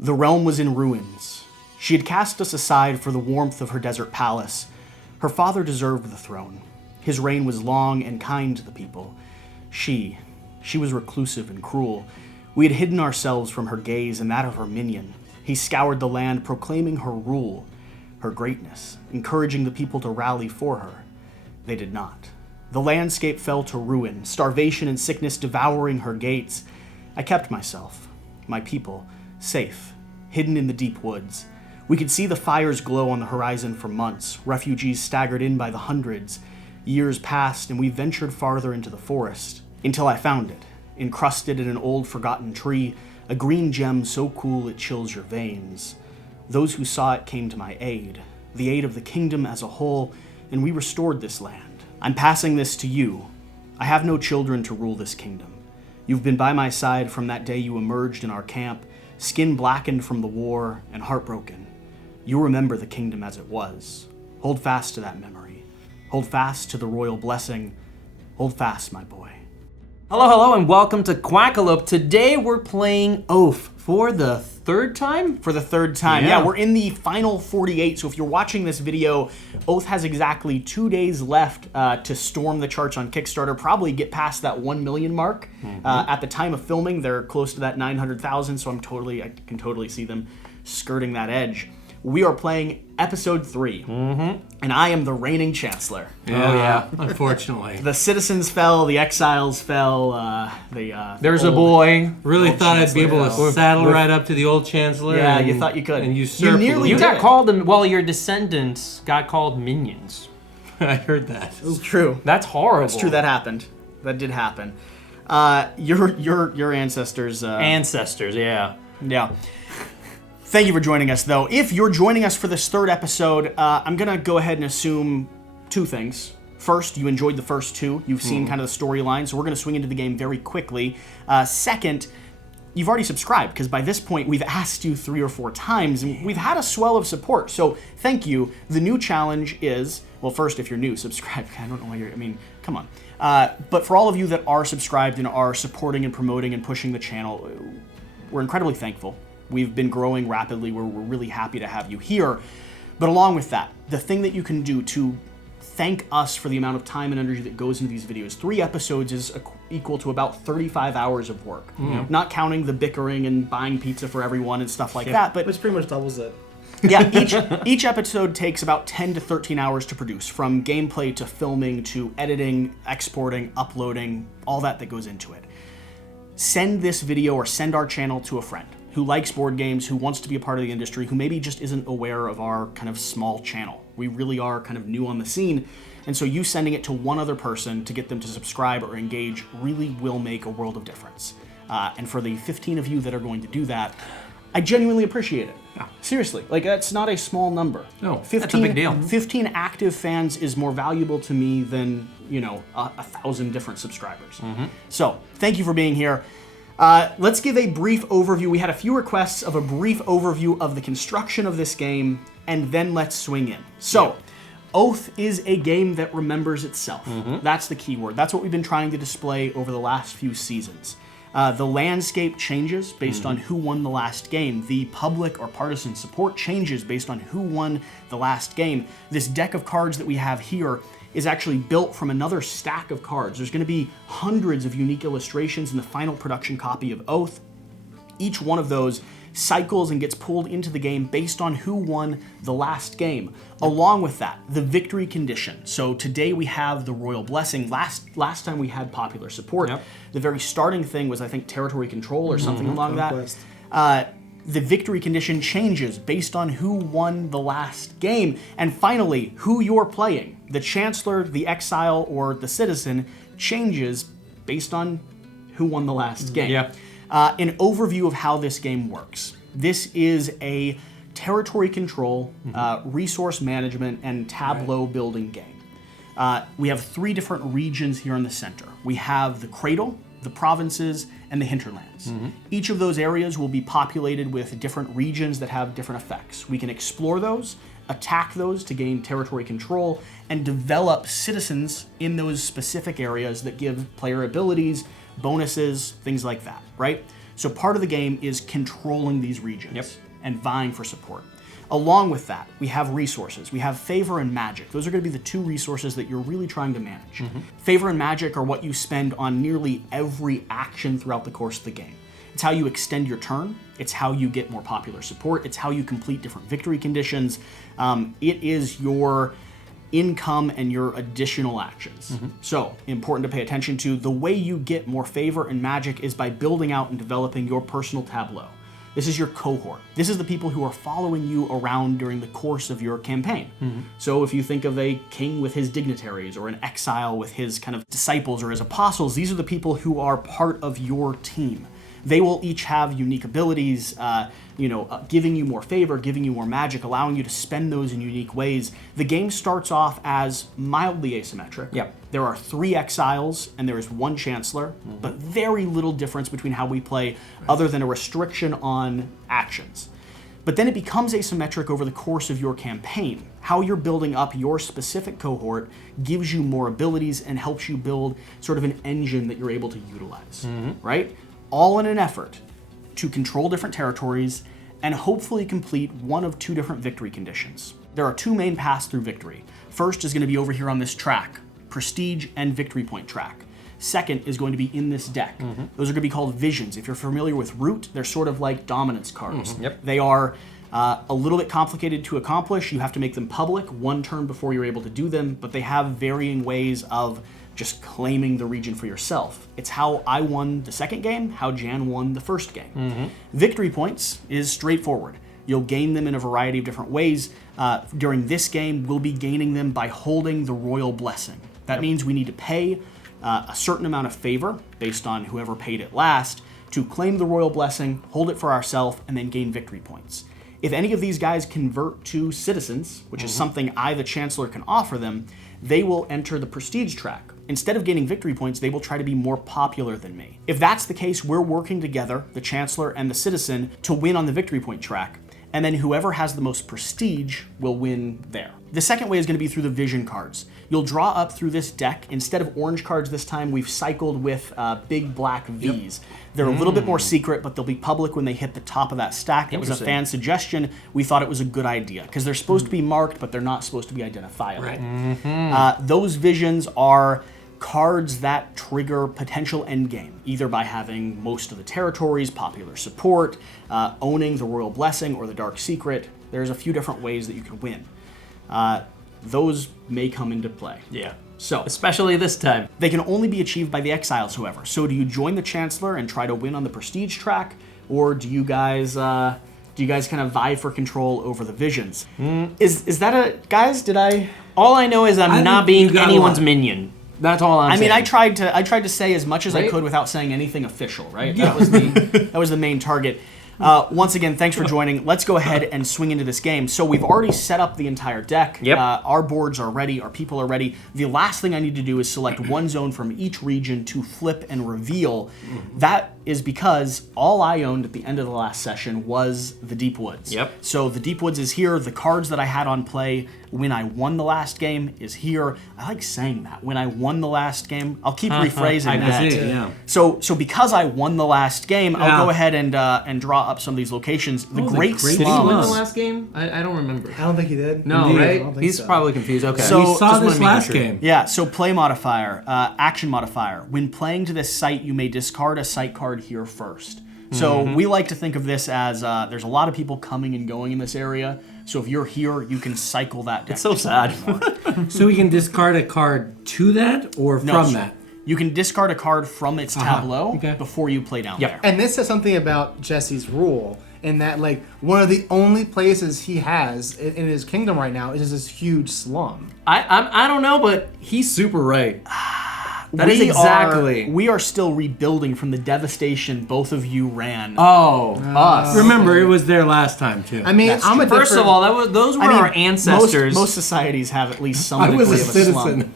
The realm was in ruins. She had cast us aside for the warmth of her desert palace. Her father deserved the throne. His reign was long and kind to the people. She was reclusive and cruel. We had hidden ourselves from her gaze and that of her minion. He scoured the land, proclaiming her rule, her greatness, encouraging the people to rally for her. They did not. The landscape fell to ruin, starvation and sickness devouring her gates. I kept myself, my people, safe, hidden in the deep woods. We could see the fires glow on the horizon for months, refugees staggered in by the hundreds. Years passed, and we ventured farther into the forest, until I found it, encrusted in an old forgotten tree, a green gem so cool it chills your veins. Those who saw it came to my aid, the aid of the kingdom as a whole, and we restored this land. I'm passing this to you. I have no children to rule this kingdom. You've been by my side from that day you emerged in our camp, skin blackened from the war and heartbroken. You remember the kingdom as it was. Hold fast to that memory. Hold fast to the royal blessing. Hold fast, my boy. Hello, and welcome to Quackalope. Today we're playing Oath for the third time? For the third time, yeah. We're in the final 48, so if you're watching this video, Oath has exactly 2 days left to storm the charts on Kickstarter, probably get past that 1 million mark. At the time of filming, they're close to that 900,000, so I can totally see them skirting that edge. We are playing episode 3, and I am the reigning chancellor. Yeah, unfortunately. The citizens fell, the exiles fell, There's a boy. Really thought I'd be able to saddle right up to the old chancellor. Yeah, you thought you could. And usurp. You got called, your descendants got called minions. I heard that. It's true. That's horrible. It's true, that happened. That did happen. Your ancestors... Ancestors, yeah. Yeah. Thank you for joining us, though. If you're joining us for this third episode, I'm going to go ahead and assume two things. First, you enjoyed the first two. You've seen kind of the storyline, so we're going to swing into the game very quickly. Second, you've already subscribed, because by this point, we've asked you 3 or 4 times, and we've had a swell of support, so thank you. The new challenge is, well, first, if you're new, subscribe. I don't know why come on. But for all of you that are subscribed and are supporting and promoting and pushing the channel, we're incredibly thankful. We've been growing rapidly. We're really happy to have you here. But along with that, the thing that you can do to thank us for the amount of time and energy that goes into these videos, 3 episodes is equal to about 35 hours of work. Not counting the bickering and buying pizza for everyone and stuff like that. But which pretty much doubles it. Yeah, each episode takes about 10 to 13 hours to produce, from gameplay to filming to editing, exporting, uploading, all that goes into it. Send this video or send our channel to a friend who likes board games, who wants to be a part of the industry, who maybe just isn't aware of our kind of small channel. We really are kind of new on the scene, and so you sending it to one other person to get them to subscribe or engage really will make a world of difference. And for the 15 of you that are going to do that, I genuinely appreciate it. Seriously, that's not a small number. No, 15, that's a big deal. 15 active fans is more valuable to me than, 1,000 different subscribers. So, thank you for being here. Let's give a brief overview. We had a few requests of a brief overview of the construction of this game, and then let's swing in. So, Oath is a game that remembers itself. That's the key word. That's what we've been trying to display over the last few seasons. The landscape changes based on who won the last game. The public or partisan support changes based on who won the last game. This deck of cards that we have here is actually built from another stack of cards. There's going to be hundreds of unique illustrations in the final production copy of Oath. Each one of those cycles and gets pulled into the game based on who won the last game. Along with that, the victory condition. So today we have the royal blessing. Last time we had popular support. The very starting thing was, I think, territory control or something along that. The victory condition changes based on who won the last game. And finally, who you're playing. The Chancellor, the Exile, or the Citizen changes based on who won the last game. An overview of how this game works. This is a territory control, resource management, and tableau building game. We have 3 different regions here in the center. We have the Cradle, the provinces, and the hinterlands. Each of those areas will be populated with different regions that have different effects. We can explore those, attack those to gain territory control, and develop citizens in those specific areas that give player abilities, bonuses, things like that, right? So part of the game is controlling these regions and vying for support. Along with that, we have resources. We have favor and magic. Those are going to be the two resources that you're really trying to manage. Favor and magic are what you spend on nearly every action throughout the course of the game. It's how you extend your turn. It's how you get more popular support. It's how you complete different victory conditions. It is your income and your additional actions. So, important to pay attention to. The way you get more favor and magic is by building out and developing your personal tableau. This is your cohort. This is the people who are following you around during the course of your campaign. So if you think of a king with his dignitaries or an exile with his kind of disciples or his apostles, these are the people who are part of your team. They will each have unique abilities, giving you more favor, giving you more magic, allowing you to spend those in unique ways. The game starts off as mildly asymmetric. There are 3 exiles and there is 1 chancellor, but very little difference between how we play other than a restriction on actions. But then it becomes asymmetric over the course of your campaign. How you're building up your specific cohort gives you more abilities and helps you build sort of an engine that you're able to utilize, right? All in an effort to control different territories and hopefully complete one of 2 different victory conditions. There are 2 main paths through victory. First is going to be over here on this track, prestige and victory point track. Second is going to be in this deck. Those are going to be called visions. If you're familiar with Root, they're sort of like dominance cards. They are a little bit complicated to accomplish. You have to make them public 1 turn before you're able to do them, but they have varying ways of just claiming the region for yourself. It's how I won the second game, how Jan won the first game. Victory points is straightforward. You'll gain them in a variety of different ways. During this game, we'll be gaining them by holding the royal blessing. That means we need to pay a certain amount of favor, based on whoever paid it last, to claim the royal blessing, hold it for ourselves, and then gain victory points. If any of these guys convert to citizens, which is something I, the Chancellor, can offer them, they will enter the prestige track. Instead of gaining victory points, they will try to be more popular than me. If that's the case, we're working together, the Chancellor and the Citizen, to win on the victory point track, and then whoever has the most prestige will win there. The second way is going to be through the vision cards. You'll draw up through this deck. Instead of orange cards this time, we've cycled with big black Vs. They're a little bit more secret, but they'll be public when they hit the top of that stack. It was a fan suggestion. We thought it was a good idea, because they're supposed to be marked, but they're not supposed to be identifiable. Those visions are cards that trigger potential endgame, either by having most of the territories, popular support, owning the royal blessing or the dark secret. There's a few different ways that you can win. Those may come into play. So, especially this time. They can only be achieved by the exiles, however. So do you join the Chancellor and try to win on the prestige track, or do you guys kind of vie for control over the visions? Is that a... Guys, did I... All I know is I'm not being anyone's minion. That's all I'm saying. I mean, I tried to say as much as I could without saying anything official, right? That was the main target. Once again, thanks for joining. Let's go ahead and swing into this game. So we've already set up the entire deck. Our boards are ready. Our people are ready. The last thing I need to do is select one zone from each region to flip and reveal. That is because all I owned at the end of the last session was the Deep Woods. So the Deep Woods is here. The cards that I had on play when I won the last game is here. I like saying that. When I won the last game, I'll keep rephrasing that. So because I won the last game, I'll go ahead and draw up some of these locations. The Great Slums. Did he win the last game? I don't remember. I don't think he did. No, right? He's probably confused. Okay. So we saw this last game. So play modifier, action modifier. When playing to this site, you may discard a site card here first. So we like to think of this as there's a lot of people coming and going in this area. So if you're here, you can cycle that deck. It's so sad. So we can discard a card to that or from that? You can discard a card from its tableau before you play down there. And this says something about Jesse's rule, in that like one of the only places he has in his kingdom right now is this huge slum. I don't know, but he's super right. That is exactly. We are still rebuilding from the devastation both of you ran. Us. Remember, it was there last time too. I mean, First of all, those were our ancestors. Most societies have at least some degree of a slum.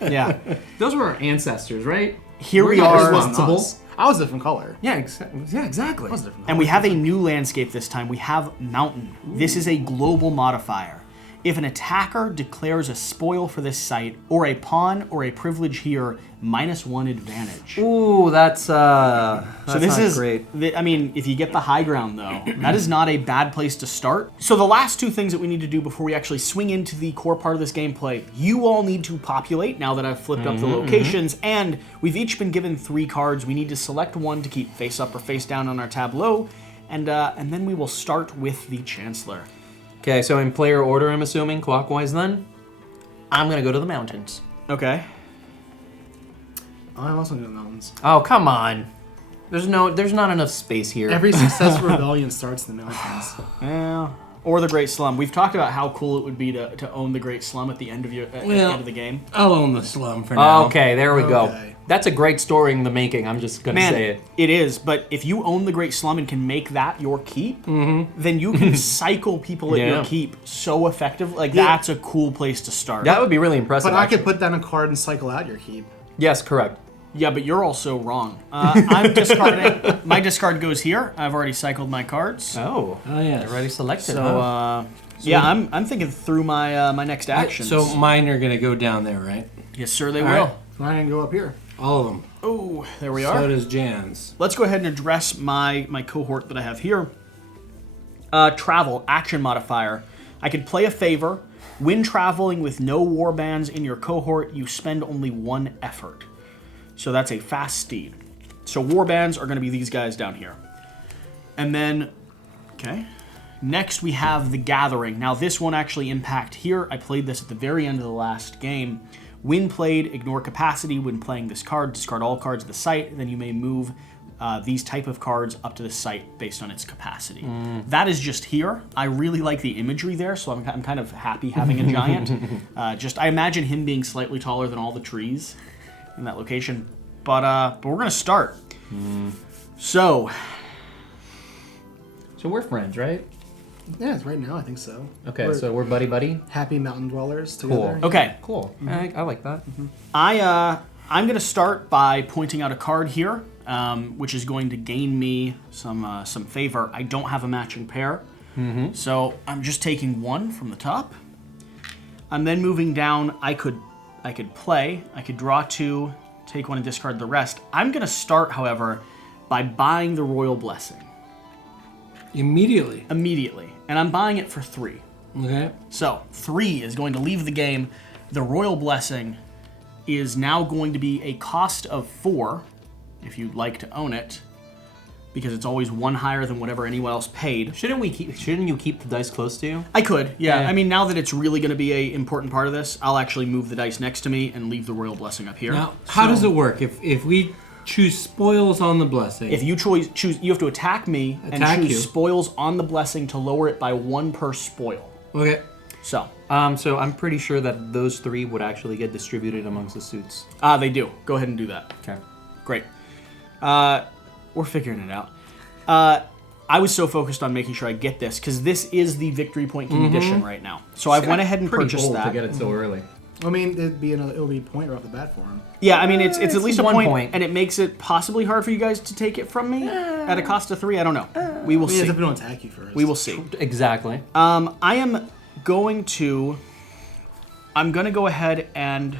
Those were our ancestors, right? Here we are. I was a different color. Exactly. And we have a new landscape this time. We have mountain. This is a global modifier. If an attacker declares a spoil for this site, or a pawn or a privilege here, -1 advantage. Ooh, that's So this not is great. I mean, if you get the high ground though, that is not a bad place to start. So the last two things that we need to do before we actually swing into the core part of this gameplay, you all need to populate now that I've flipped up the locations, and we've each been given 3 cards. We need to select one to keep face up or face down on our tableau, and then we will start with the Chancellor. Okay, so in player order, I'm assuming, clockwise then? I'm gonna go to the mountains. Okay. I'm also in the mountains. Oh, come on. There's not enough space here. Every successful rebellion starts in the mountains. Yeah. Or the Great Slum. We've talked about how cool it would be to own the Great Slum at the end of the end of the game. I'll own the slum for now. Okay, there we go. Okay. That's a great story in the making. I'm just gonna say it. It is, but if you own the Great Slum and can make that your keep, then you can cycle people at your Yeah. keep so effectively. Like, Yeah. that's a cool place to start. That would be really impressive. But I actually. could put down a card and cycle out your keep. Yes, correct. Yeah, but you're also wrong. I'm discarding. My discard goes here. I've already cycled my cards. Oh, Oh, yes. already selected. So, huh? yeah, I'm thinking through my next actions. So mine are going to go down there, right? yes, sir, they All will. right. Mine can go up here. All of them. Oh, there we So are. does Jan's. Let's go ahead and address my cohort that I have here. Travel, action modifier. I could play a favor. When traveling with no warbands in your cohort, you spend only 1 effort. So that's a fast steed. So warbands are going to be these guys down here. And then, okay. Next we have the Gathering. Now this won't actually impact here. I played this at the very end of the last game. When played, ignore capacity. When playing this card, discard all cards of the site. Then you may move these type of cards up to the site based on its capacity. That is just here. I really like the imagery there, so I'm kind of happy having a giant. I imagine him being slightly taller than all the trees in that location. But we're gonna start. So we're friends, right? Yeah, right now I think so. Okay, so we're buddy. happy mountain dwellers Cool. together. okay, Cool. I like that. I'm gonna start by pointing out a card here, which is going to gain me some favor. I don't have a matching pair, so I'm just taking 1 from the top. I'm then moving down. I could play. I could draw 2, take 1, and discard the rest. I'm gonna start, however, by buying the Royal Blessing Immediately. and I'm buying it for 3. Okay. So 3 is going to leave the game. The Royal Blessing is now going to be a cost of 4, if you'd like to own it, because it's always 1 higher than whatever anyone else paid. Shouldn't you keep the dice close to you? I could, yeah. Yeah. I mean, now that it's really going to be a important part of this, I'll actually move the dice next to me and leave the Royal Blessing up here. Now, how So, does it work? If we choose spoils on the blessing, If you choose, you have to attack me Attack and choose you. spoils on the blessing to lower it by 1 per spoil. okay. So, So I'm pretty sure that those 3 would actually get distributed amongst the suits. they do. Go ahead and do that. Okay. Great. We're figuring it out. I was so focused on making sure I get this, because this is the Victory Point King Edition right now. So I went ahead and purchased that. to get it so early. I mean, it'll be a point right off the bat for him. Yeah, I mean, it's at least a 1 point, point. and it makes it possibly hard for you guys to take it from me at a cost of 3. I don't know. We will I mean, see. if we don't attack you first. We will see. Exactly. I am going to... I'm going to go ahead and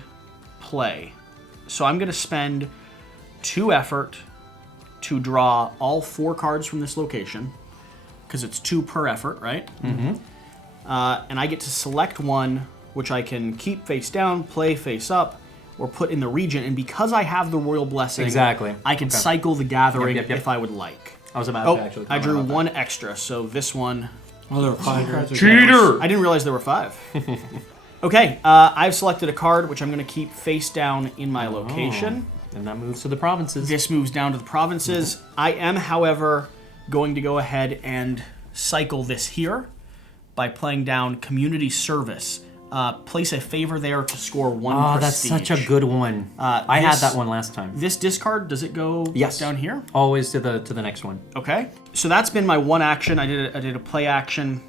play. So I'm going to spend 2 effort to draw all 4 cards from this location, because it's 2 per effort, right? Mm-hmm. And I get to select one, which I can keep face down, play face up, or put in the region. And because I have the Royal Blessing, Exactly. I can Okay. cycle the Gathering Yep. if I would like. I was about Oh, to actually. I comment drew about that. 1 extra, so this one... Well, there are 5 cards. I didn't realize there were 5. Okay, I've selected a card, which I'm going to keep face down in my location. And that moves to the provinces. This moves down to the provinces. I am, however, going to go ahead and cycle this here by playing down Community Service. Place a favor there to score 1 Oh, prestige. that's such a good one. I had that one last time. This discard, does it go Yes. down here? Always to the next one. Okay. So that's been my 1 action. I did a play action.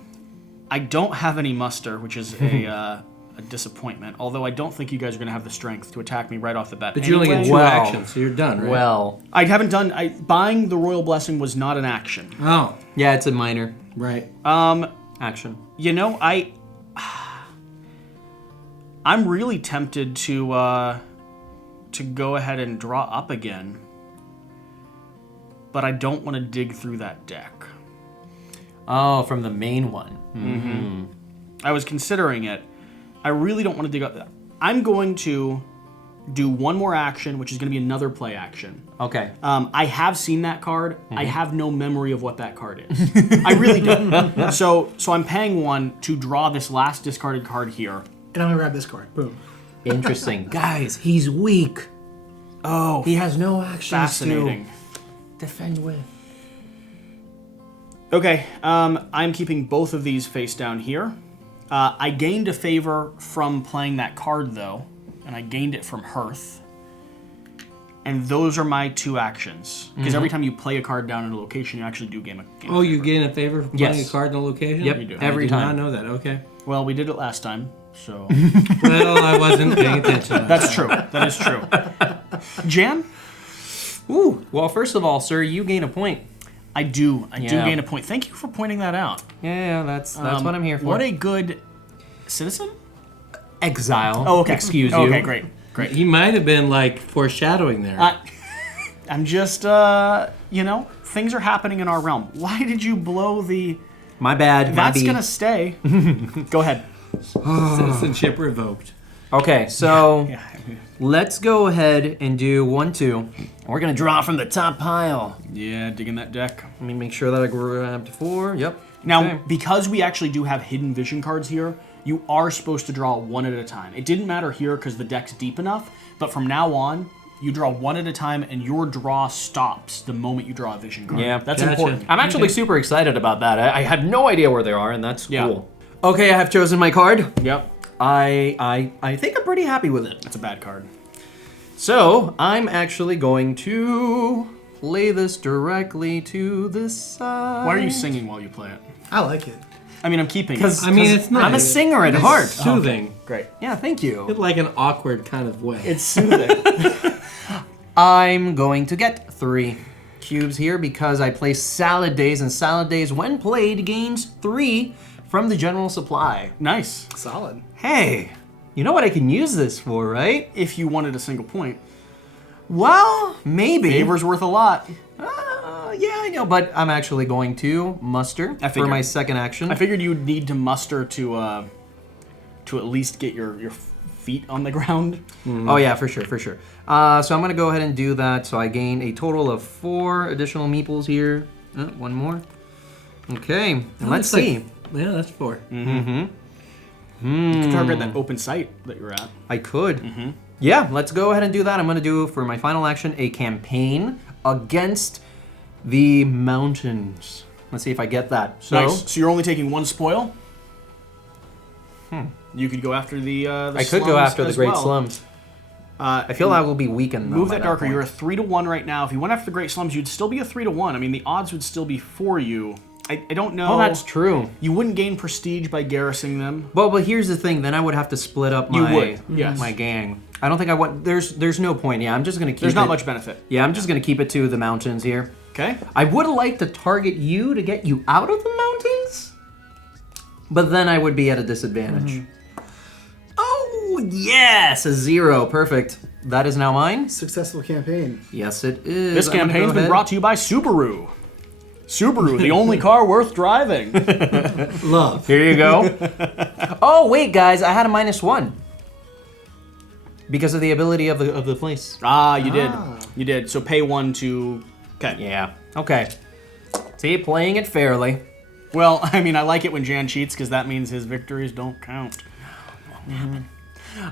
I don't have any muster, which is a disappointment. Although I don't think you guys are going to have the strength to attack me right off the bat. But you only get anyway. 2 Wow. actions, so you're done, right? Well, I haven't done. Buying the Royal Blessing was not an action. Oh, yeah, it's a minor right. action. You know, I'm really tempted to go ahead and draw up again, but I don't want to dig through that deck. Oh, from the main one. I was considering it. I really don't want to dig up. I'm going to do one more action, which is going to be another play action. Okay. I have seen that card. I have no memory of what that card is. I really don't. So I'm paying one to draw this last discarded card here. And I'm gonna grab this card. Boom. Interesting. Guys, he's weak. Oh, He has no actions fascinating. to defend with. Okay, I'm keeping both of these face down here. I gained a favor from playing that card, though, and I gained it from Hearth. And those are my two actions. Because every time you play a card down in a location, you actually do gain a Oh, you gain a favor for playing Yes. a card in a location? Yep, You do. every I did time. not know that. Okay. Well, we did it last time, so... Well, I wasn't paying attention. That's true. That is true. Jan? Ooh. Well, first of all, sir, you gain a point. I do. I do Yeah. gain a point. Thank you for pointing that out. Yeah, that's what I'm here for. What a good citizen? Exile. Oh, okay. Excuse you. Okay, great. Great. He might have been like foreshadowing there. I'm just, things are happening in our realm. Why did you blow the... My bad. That's my going to B. stay. Go ahead. Citizenship revoked. Okay, so Yeah. let's go ahead and do 1-2. We're gonna draw from the top pile. Yeah, digging that deck. Let me make sure that I grabbed 4. Yep. Now, Okay. because we actually do have hidden vision cards here, you are supposed to draw one at a time. It didn't matter here because the deck's deep enough, but from now on, you draw one at a time and your draw stops the moment you draw a vision card. Yeah, That's gotcha. important. I'm actually super excited about that. I have no idea where they are, and that's Yeah. cool. Okay, I have chosen my card. Yep. I think I'm pretty happy with it. That's a bad card. So I'm actually going to lay this directly to the side. Why are you singing while you play it? I like it. I mean, I'm keeping Because it. I mean, it's not. I'm a singer at heart. Soothing. Great. Yeah, thank you. In like an awkward kind of way. It's soothing. I'm going to get 3 cubes here because I play Salad Days, and Salad Days, when played, gains 3 from the general supply. Nice. Solid. Hey, you know what I can use this for, right? If you wanted a single point. Well, maybe. Favor's worth a lot. Yeah, I know, but I'm actually going to muster I for figured. my second action. I figured you would need to muster to at least get your feet on the ground. Oh yeah, for sure, for sure. So I'm gonna go ahead and do that. So I gain a total of 4 additional meeples here. One more. Okay, and let's That's see. like- yeah, that's 4. You can target that open site that you're at. I could. Yeah, let's go ahead and do that. I'm gonna do for my final action a campaign against the mountains. Let's see if I get that. So Nice. So you're only taking 1 spoil? You could go after the I could go slums after the as Great well. Slums. I feel I will be weakened. though, Move by that darker. point. You're a 3-1 right now. If you went after the Great Slums, you'd still be a 3-1. I mean, the odds would still be for you. I don't know. Oh, that's true. You wouldn't gain prestige by garrisoning them. Well, but here's the thing. Then I would have to split up my You would, yes. my gang. I don't think I want. There's no point. Yeah, I'm just gonna keep. There's not it- much benefit. Yeah, I'm just gonna keep it to the mountains here. Okay. I would like to target you to get you out of the mountains, but then I would be at a disadvantage. Oh yes, a 0. Perfect. That is now mine. Successful campaign. Yes, it is. This I'm gonna campaign's go been ahead. brought to you by Subaru. Subaru, the only car worth driving. Love. Here you go. Oh wait, guys, I had a -1 because of the ability of the place. You did. You did. So pay 1 to... Okay. Yeah. Okay. See, playing it fairly. Well, I mean, I like it when Jan cheats because that means his victories don't count.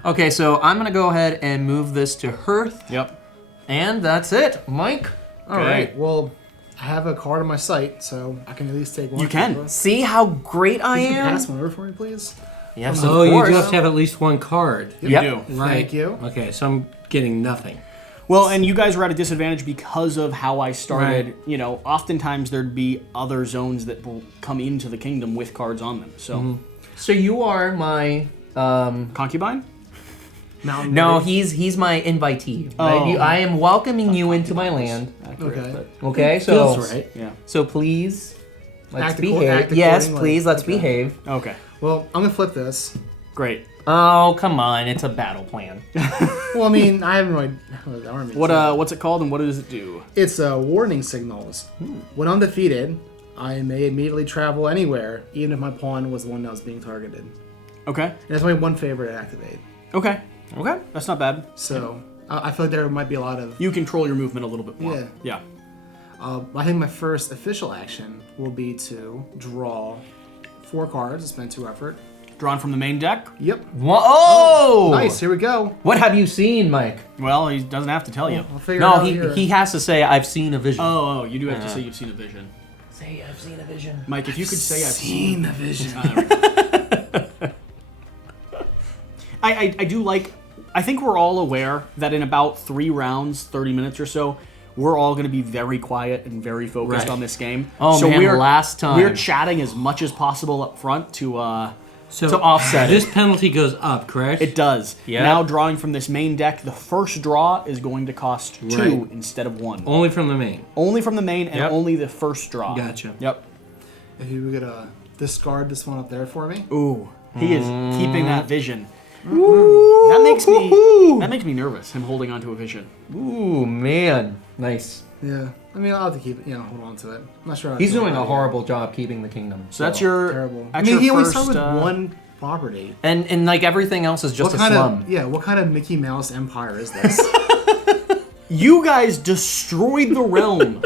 Okay, so I'm gonna go ahead and move this to Hearth, Yep. and that's it, Mike. All right. Well, I have a card on my site, so I can at least take one. You can. Could See how great I you am? pass one over for me, please? Yes, Oh, of you course. do have to have at least 1 card. You Yep. do. Right. Thank you. Okay, so I'm getting nothing. Well, and you guys were at a disadvantage because of how I started. Right. You know, oftentimes there'd be other zones that will come into the kingdom with cards on them. So, So you are my concubine? Mountain no, Blade. he's my invitee. Oh. Right? I am welcoming you into my land. Accurate, Okay. but- Okay, so Feels right. yeah. so please let's Act behave. accordingly. Yes, please let's Okay. behave. Okay. Well, I'm gonna flip this. Great. Oh, come on. It's a battle plan. Well, I mean, I haven't really the army. What's it called and what does it do? It's warning signals. When undefeated, I may immediately travel anywhere, even if my pawn was the one that was being targeted. Okay. And that's only one favor to activate. Okay. That's not bad. So I feel like there might be a lot of. You control your movement a little bit more. Yeah. I think my first official action will be to draw 4 cards, spend 2 effort. Drawn from the main deck? Yep. Whoa! Nice. Here we go. What have you seen, Mike? Well, he doesn't have to tell you. I'll figure it No, out here. he has to say, I've seen a vision. Oh, you do have to say you've seen a vision. Say, I've seen a vision. Mike, if you could say I've seen the vision. I do like. I think we're all aware that in about 3 rounds, 30 minutes or so, we're all going to be very quiet and very focused on this game. Oh, so man, last time. we're chatting as much as possible up front to offset this penalty goes up, correct? It does. Yeah. Now drawing from this main deck, the first draw is going to cost 2 instead of 1. Only from the main. Only from the main and Yep. only the first draw. Gotcha. Yep. If you could discard this one up there for me. Ooh, he is keeping that vision. Ooh, that makes me nervous. Him holding onto a vision. Ooh, man. Nice. Yeah. I mean, I'll have to keep it, hold on to it. I'm not sure. how to He's feel doing about a it. horrible job keeping the kingdom. So that's your Terrible. That's I mean, he your only first, started with 1 property. And like everything else is just a slum. What kind of Mickey Mouse empire is this? You guys destroyed the realm.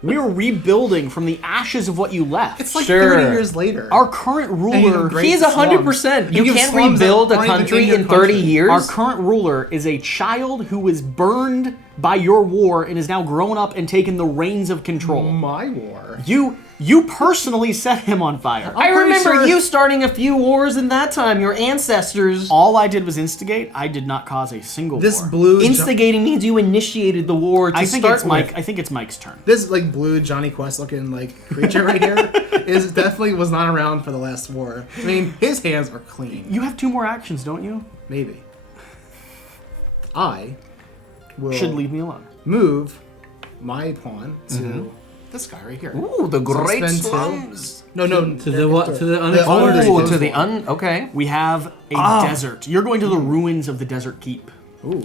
We're rebuilding from the ashes of what you left. It's like Sure. 30 years later. Our current ruler. great He's slums. 100%. You And can't slums that rebuild a aren't even country in your in 30 country. years. Our current ruler is a child who was burned by your war and is now grown up and taken the reins of control. My war. You personally set him on fire. I remember sure- you starting a few wars in that time. Your ancestors. All I did was instigate. I did not cause a single This war. blue. Instigating means you initiated the war to I think start it's Mike. with. I think it's Mike's turn. This like blue Johnny Quest looking creature right here is definitely was not around for the last war. I mean, his hands are clean. You have 2 more actions, don't you? Maybe. I will Should leave me alone. move my pawn to this guy right here. Ooh, the So great spend 2. slums. No. To the what? To the unexplored. Oh, to the okay. We have a desert. You're going to the ruins of the desert keep.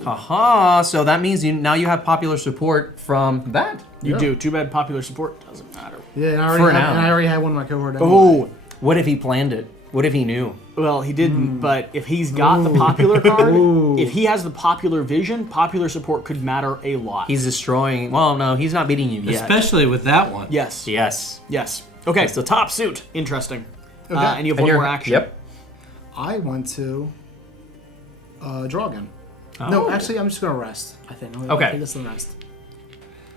Aha, so that means now you have popular support from that. You Yeah. do. Too bad popular support doesn't matter. Yeah, and For now. I already had one of my cohort. Oh, What if he planned it? What if he knew? well, he didn't. But if he's got the popular card, if he has the popular vision, popular support could matter a lot. He's destroying. Well, no, he's not beating you yet. Especially with that one. yes. Yes. Yes. Okay. It's the top suit. Interesting. Okay. And you have one more action. Yep. I want to draw again. No, actually, I'm just gonna rest. I think. Okay. I think this is the rest.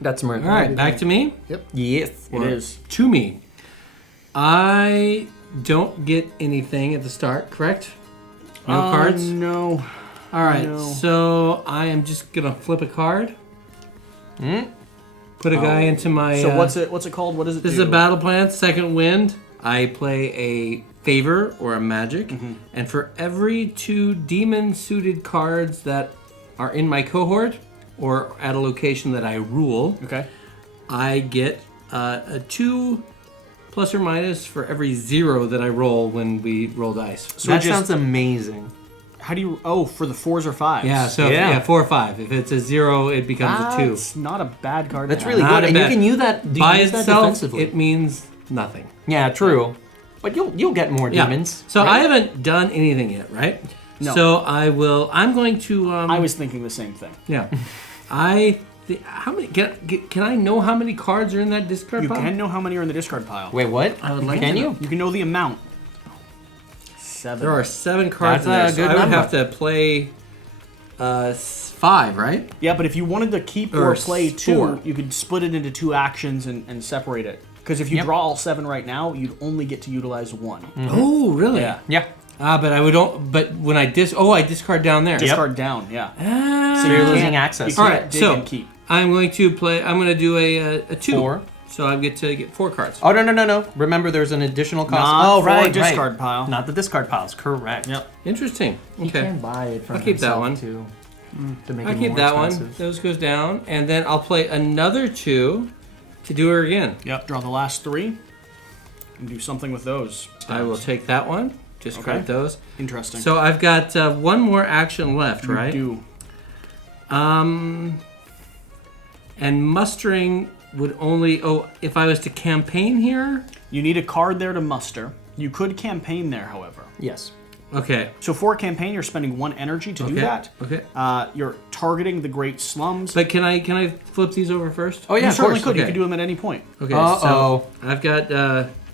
That's smart. All right, back to me. Yes. It is. To me. I don't get anything at the start, correct? No cards? No. All right, no. so I am just going to flip a card. Put a guy into my... So what's it called? What does it This do? is a battle plan, second wind. I play a favor or a magic. And for every 2 demon-suited cards that are in my cohort or at a location that I rule, Okay. I get a 2 plus or minus for every 0 that I roll when we roll dice. So that just- sounds amazing. How do you? Oh, for the 4s or 5s. Yeah, so Yeah. 4 or 5. If it's a 0, it becomes a 2. That's not a bad card. That's to really have. Not good, a and you bad- can use that. By use that itself, defensively. it means nothing. Yeah, true. But you'll get more demons. So right? I haven't done anything yet, right? No. So I'm going to. I was thinking the same thing. Yeah. How many? Can I know how many cards are in that discard You pile? can know how many are in the discard pile. Wait, what? I would like Can to you? know. You can know the amount. 7. There are 7 cards That's in there, a so good I would number. have to play 5, right? Yeah, but if you wanted to keep or Or play 2, 4. you could split it into 2 actions and separate it. Because if you draw all 7 right now, you'd only get to utilize 1. Oh, really? Yeah. Yeah. But I would. But when I discard down there. Discard down, yeah. So you're You losing can't- access. you All can't right, dig so and keep. I'm going to play. I'm going to do a 2. 4. So I get to get 4 cards. Oh no! Remember, there's an additional cost. Not oh for right, discard right. pile. Not the discard piles. Correct. Yep. Interesting. You Okay. can buy it from I'll keep that himself, one. too. To make I it keep more that expensive. one. Those goes down, and then I'll play another 2 to do her again. Yep. Draw the last 3 and do something with those. I will take that one. discard Okay. those. Interesting. So I've got one more action left, you right? do. And mustering would only... Oh, if I was to campaign here? You need a card there to muster. You could campaign there, however. Yes. Okay. So for a campaign, you're spending 1 energy to do Okay. that. Okay. You're targeting the Great Slums. But can I flip these over first? Oh, yeah, you of certainly course. could. You Okay. could do them at any point. Okay, Uh-oh. so I've got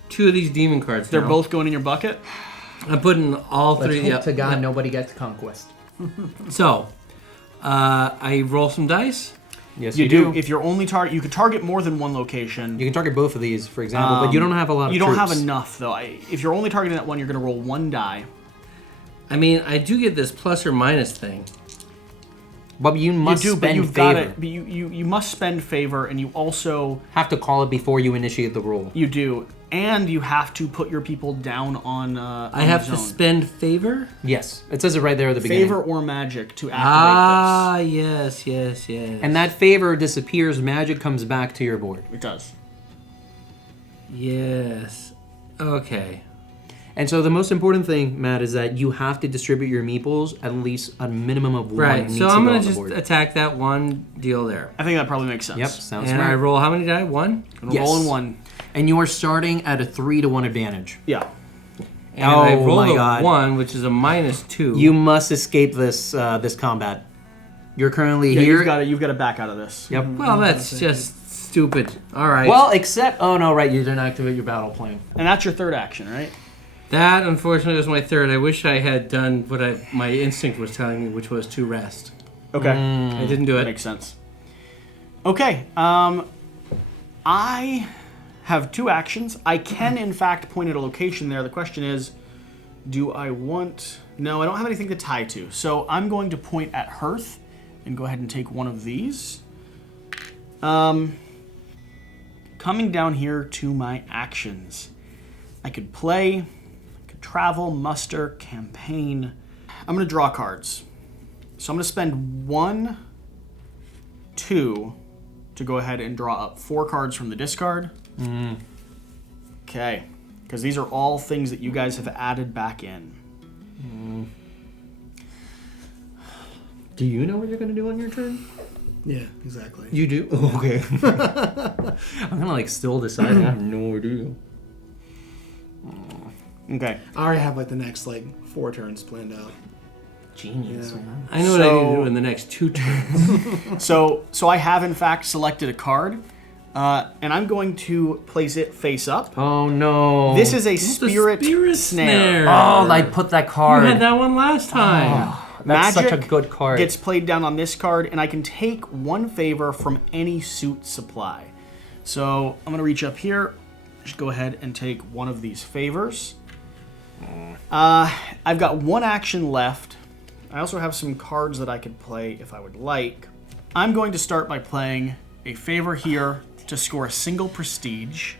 2 of these demon cards They're now. both going in your bucket. I'm putting all Let's 3... hope to God yeah. nobody gets conquest. So, I roll some dice. Yes, You do. If you're only target, you could target more than one location. You can target both of these, for example, but you don't have a lot of You don't have troops. enough though. If you're only targeting that one, you're going to roll 1 die. I mean, I do get this plus or minus thing. But you must You do, but spend you've got favor. it. But you must spend favor, and you also Have to call it before you initiate the roll. you do, and you have to put your people down on. I have to spend favor? Yes, it says it right there at the beginning. favor or magic to activate Yes. And that favor disappears, magic comes back to your board. this. It does. Yes. Okay. And so the most important thing, Matt, is that you have to distribute your meeples at least a minimum of one Right, needs so to I'm go going on to the just board. attack that one deal there. I think that probably makes sense. Yep, sounds And I smart. roll how many die? 1? Gonna Yes. roll in 1. And you are starting at a 3-to-1 advantage. Yeah. And I Oh roll my a God. 1, which is a -2. You must escape this this combat. You're currently Yeah, here. you've got to back out of this. Yep. Well, that's just stupid. All right. Well, except oh no, right, you didn't activate your battle plan. And that's your third action, right? That, unfortunately, was my third. I wish I had done what my instinct was telling me, which was to rest. Okay. I didn't do That it. makes sense. Okay. I have 2 actions. I can, in fact, point at a location there. The question is, do I want... No, I don't have anything to tie to. So I'm going to point at Hearth and go ahead and take one of these. Coming down here to my actions. I could play, I could travel, muster, campaign. I'm going to draw cards. So I'm going to spend 1, 2 to go ahead and draw up 4 cards from the discard. Okay. Because these are all things that you guys have added back in. Do you know what you're gonna do on your turn? Yeah, exactly. You do? Okay. I'm gonna like still decide. I have no idea. Okay. I already have like the next like 4 turns planned out. Genius, Yeah. man. I know what I need to So- do in the next 2 turns. So I have, in fact, selected a card. And I'm going to place it face up. Oh no. This is a It's a spirit, spirit snare. snare. Oh, I put that You card. had that one last time. That's Magic such a good card. gets played down on this card, and I can take 1 favor from any suit supply. So I'm going to reach up here. Just go ahead and take one of these favors. I've got 1 action left. I also have some cards that I could play if I would like. I'm going to start by playing a favor here to score a single prestige,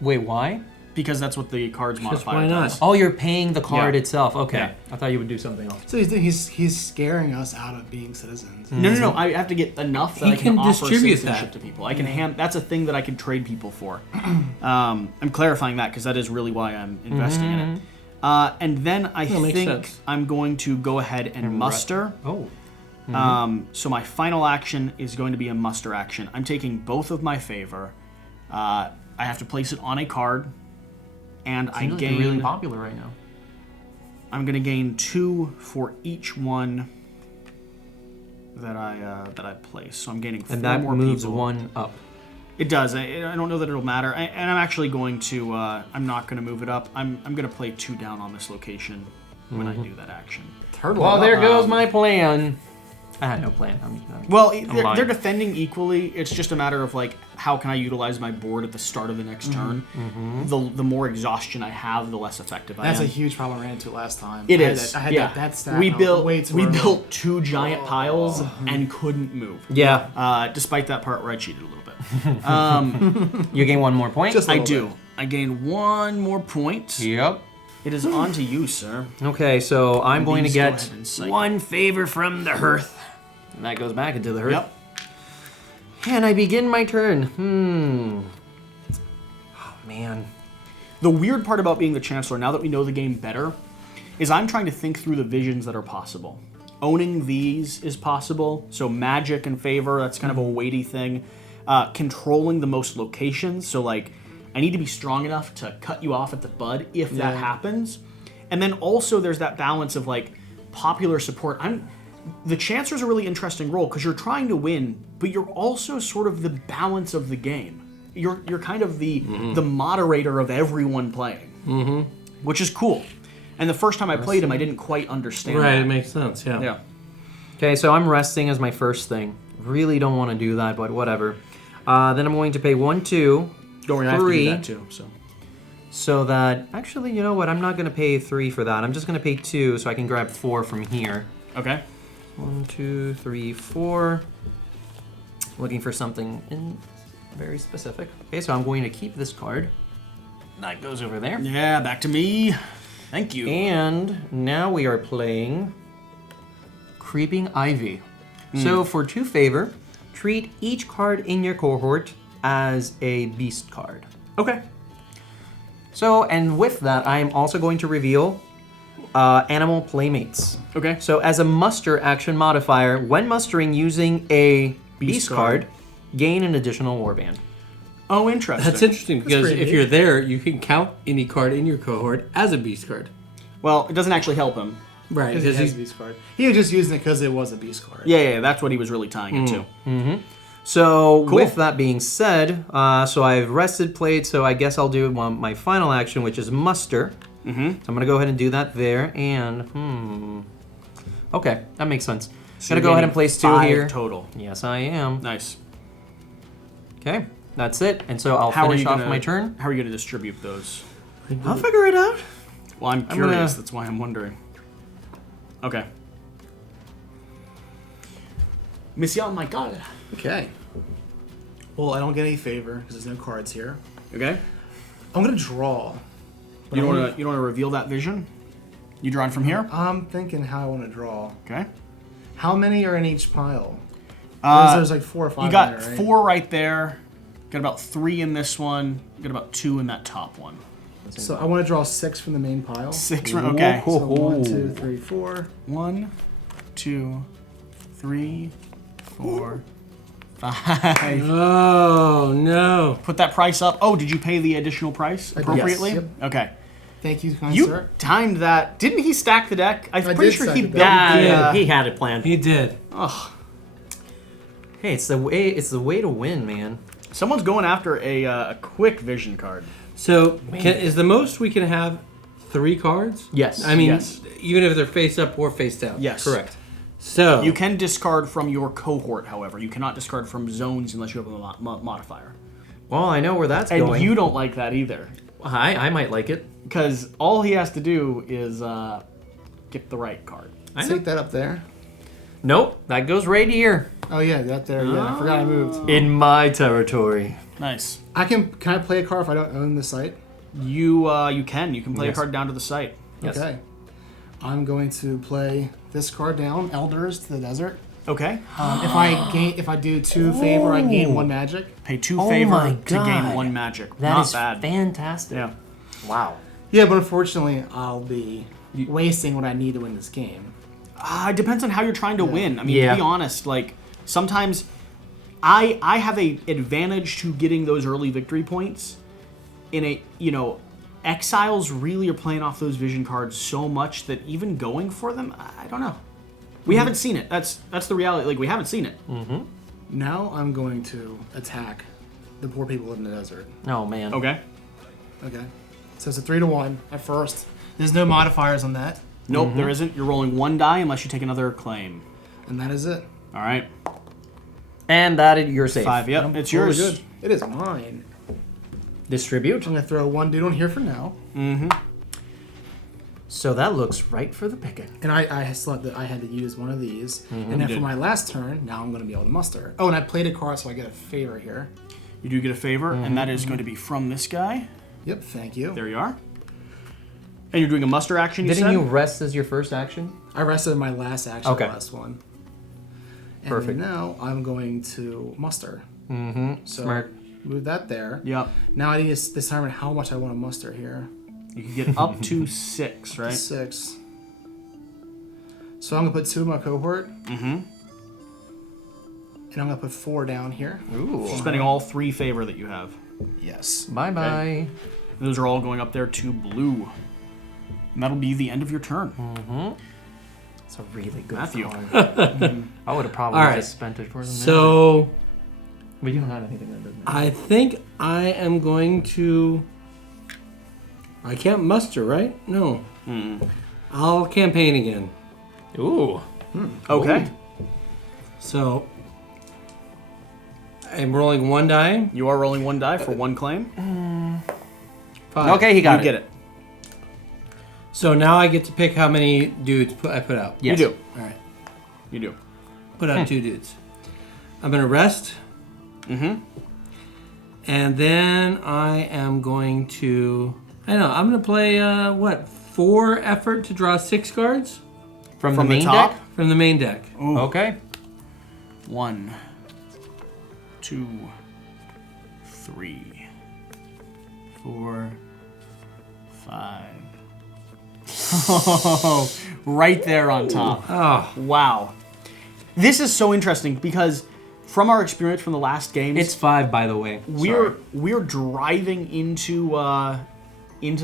Wait, why? because that's what the cards modifier why not? does. Oh, you're paying the card Yeah. itself. Okay. Yeah. I thought you would do something else. So he's scaring us out of being citizens. No. I have to get enough that He I can can offer distribute citizenship that. to people. I can that's a thing that I can trade people for. I'm clarifying that because that is really why I'm investing in it. And then I makes think sense. I'm going to go ahead and muster. Oh. So my final action is going to be a muster action. I'm taking both of my favor. I have to place it on a card, and I Seems like gain. you're really popular right now. I'm going to gain 2 for each one that I place. So I'm gaining 4 And that more moves people. 1 up. It does. I don't know that it'll matter. And I'm actually going to. I'm not going to move it up. I'm going to play 2 down on this location when I do that action. Turtle. Well, there up. goes my plan. I had no plan. Well, lying. they're defending equally. It's just a matter of like, how can I utilize my board at the start of the next turn? The more exhaustion I have, the less effective I am. That's a huge problem I ran into last time. It I had is. That, I had yeah. that stat. we and I was built way too we early. built 2 giant piles and couldn't move. Yeah. Despite that part where I cheated a little bit. You gain 1 more point? Just a I little do. I gain 1 more point. Yep. It is on to you, sir. Okay, so I'm going to These go get ahead and cite. 1 favor from the hearth. And that goes back into the hearth. Yep. And I begin my turn. Oh, man. The weird part about being the Chancellor, now that we know the game better, is I'm trying to think through the visions that are possible. Owning these is possible, so magic and favor, that's kind of a weighty thing. Controlling the most locations, so like, I need to be strong enough to cut you off at the bud if that happens. And then also there's that balance of like, popular support. The Chancellor's a really interesting role because you're trying to win, but you're also sort of the balance of the game. You're kind of the moderator of everyone playing, which is cool. And the first time I played him, I didn't quite understand. Right, that. it makes sense. Yeah. Yeah. Okay, so I'm resting as my first thing. Really don't want to do that, but whatever. Then I'm going to pay 1, 2, Don't worry, I have to do that too. so that actually, you know what? I'm not going to pay 3 for that. I'm just going to pay 2, so I can grab 4 from here. Okay. 1, 2, 3, 4. Looking for something very specific. Okay, so I'm going to keep this card. That goes over there. Yeah, back to me. Thank you. And now we are playing Creeping Ivy. So for 2 favor, treat each card in your cohort as a beast card. Okay. So, and with that, I am also going to reveal animal playmates. Okay. So as a muster action modifier, when mustering using a beast card, gain an additional warband. Oh, interesting. That's interesting because pretty if neat. you're there, you can count any card in your cohort as a beast card. Well, it doesn't actually help him. Right. Because he has a beast card. He was just using it because it was a beast card. Yeah, that's what he was really tying it to. So Cool. with that being said, so I've rested, played, so I guess I'll do my final action, which is muster. So I'm going to go ahead and do that there, and okay, that makes sense. So Gonna you're go ahead getting and place 2 5 here. total. Yes, I am. Nice. Okay, that's it. And so I'll How are finish you off gonna, my turn. How are you going to distribute those? I'll figure it out. Well, I'm I'm curious. gonna- That's why I'm wondering. Okay. Mission, my God. Okay. Well, I don't get any favor because there's no cards here. Okay. I'm gonna draw. But You don't I'm want to reveal that vision? You drawing from here? I'm thinking how I want to draw. Okay. How many are in each pile? There's like 4 or 5. You got in there, right? 4 right there. Got about 3 in this one. Got about 2 in that top one. So I want to draw 6 from the main pile. 6. Okay. So 1, 2, 3, 4. 1, 2, 3, 4, 5. Oh no! Put that price up. Oh, did you pay the additional price did. appropriately? Yes. Okay. Thank you, kind You sir. timed that. Didn't he stack the deck? I'm I pretty did sure stack he the built deck. the. He had it planned. He did. Ugh. Hey, it's the way to win, man. Someone's going after a quick vision card. So is the most we can have 3 cards? Yes. I mean, Yes. even if they're face up or face down. Yes. Correct. So You can discard from your cohort, however. You cannot discard from zones unless you have a modifier. Well, I know where that's And going. you don't like that either. I might like it. Because all he has to do is get the right card. I know. Take that up there. Nope, that goes right here. Oh yeah, that there. Yeah, I forgot I moved. In my territory. Nice. Can I play a card if I don't own the site? You can play Yes. a card down to the site. Yes. Okay. I'm going to play this card down, Elders to the Desert. Okay. If I do 2 favor, I gain 1 magic. Pay 2 Oh favor my to gain God. 1 magic. That Not is bad. fantastic. Yeah. Wow. Yeah, but unfortunately, I'll be wasting what I need to win this game. It depends on how you're trying to win. I mean, Yeah. to be honest, like sometimes I have a advantage to getting those early victory points. In a Exiles really are playing off those vision cards so much that even going for them, I don't know. We haven't seen it. That's the reality. Like we haven't seen it. Now I'm going to attack the poor people in the desert. Oh man. Okay. Okay. So it's a 3-1 at first. There's no modifiers on that, Nope, there isn't. You're rolling 1 die unless you take another claim. and that is it. All right. And that you're safe. 5. Yep, I'm it's totally yours. good. It is mine. Distribute. I'm gonna throw 1 dude on here for now, So that looks right for the picking. and I slept that I had to use one of these, and then You for did. my last turn, now I'm gonna be able to muster. Oh, and I played a card, so I get a favor here. You do get a favor, and that is going to be from this guy. Yep. Thank you. There you are. And you're doing a muster action, you Didn't said? you rest as your first action? I rested my last action, Okay. the last one. And Perfect. now I'm going to muster. Mm-hmm. So Smart. Move that there. Yep. Now I need to determine how much I want to muster here. You can get up to 6, right? 6. So I'm gonna put 2 in my cohort. Mm-hmm. And I'm gonna put 4 down here. Ooh. So spending all 3 favor that you have. Yes. Bye-bye. And those are all going up there to blue. And that'll be the end of your turn. It's a really good Matthew. card. I would have probably All right. just spent it for the magic. So But you don't have anything that does magic. I think I am going to. I can't muster, right? No. I'll campaign again. Ooh. Okay. So I'm rolling 1 die. You are rolling 1 die for 1 claim. 5. Okay, he got You it. get it. So now I get to pick how many dudes I put out. Yes. You do. All right. You do. Put out 2 dudes. I'm gonna rest. Mm-hmm. And then I am going to. I don't know. I'm gonna play 4 effort to draw 6 cards From From the the main top? deck? from the main deck. Okay. 1, 2, 3, 4, 5. Oh, right there on top. Oh, Wow. This is so interesting because from our experience from the last games, it's 5, by the way. we're driving into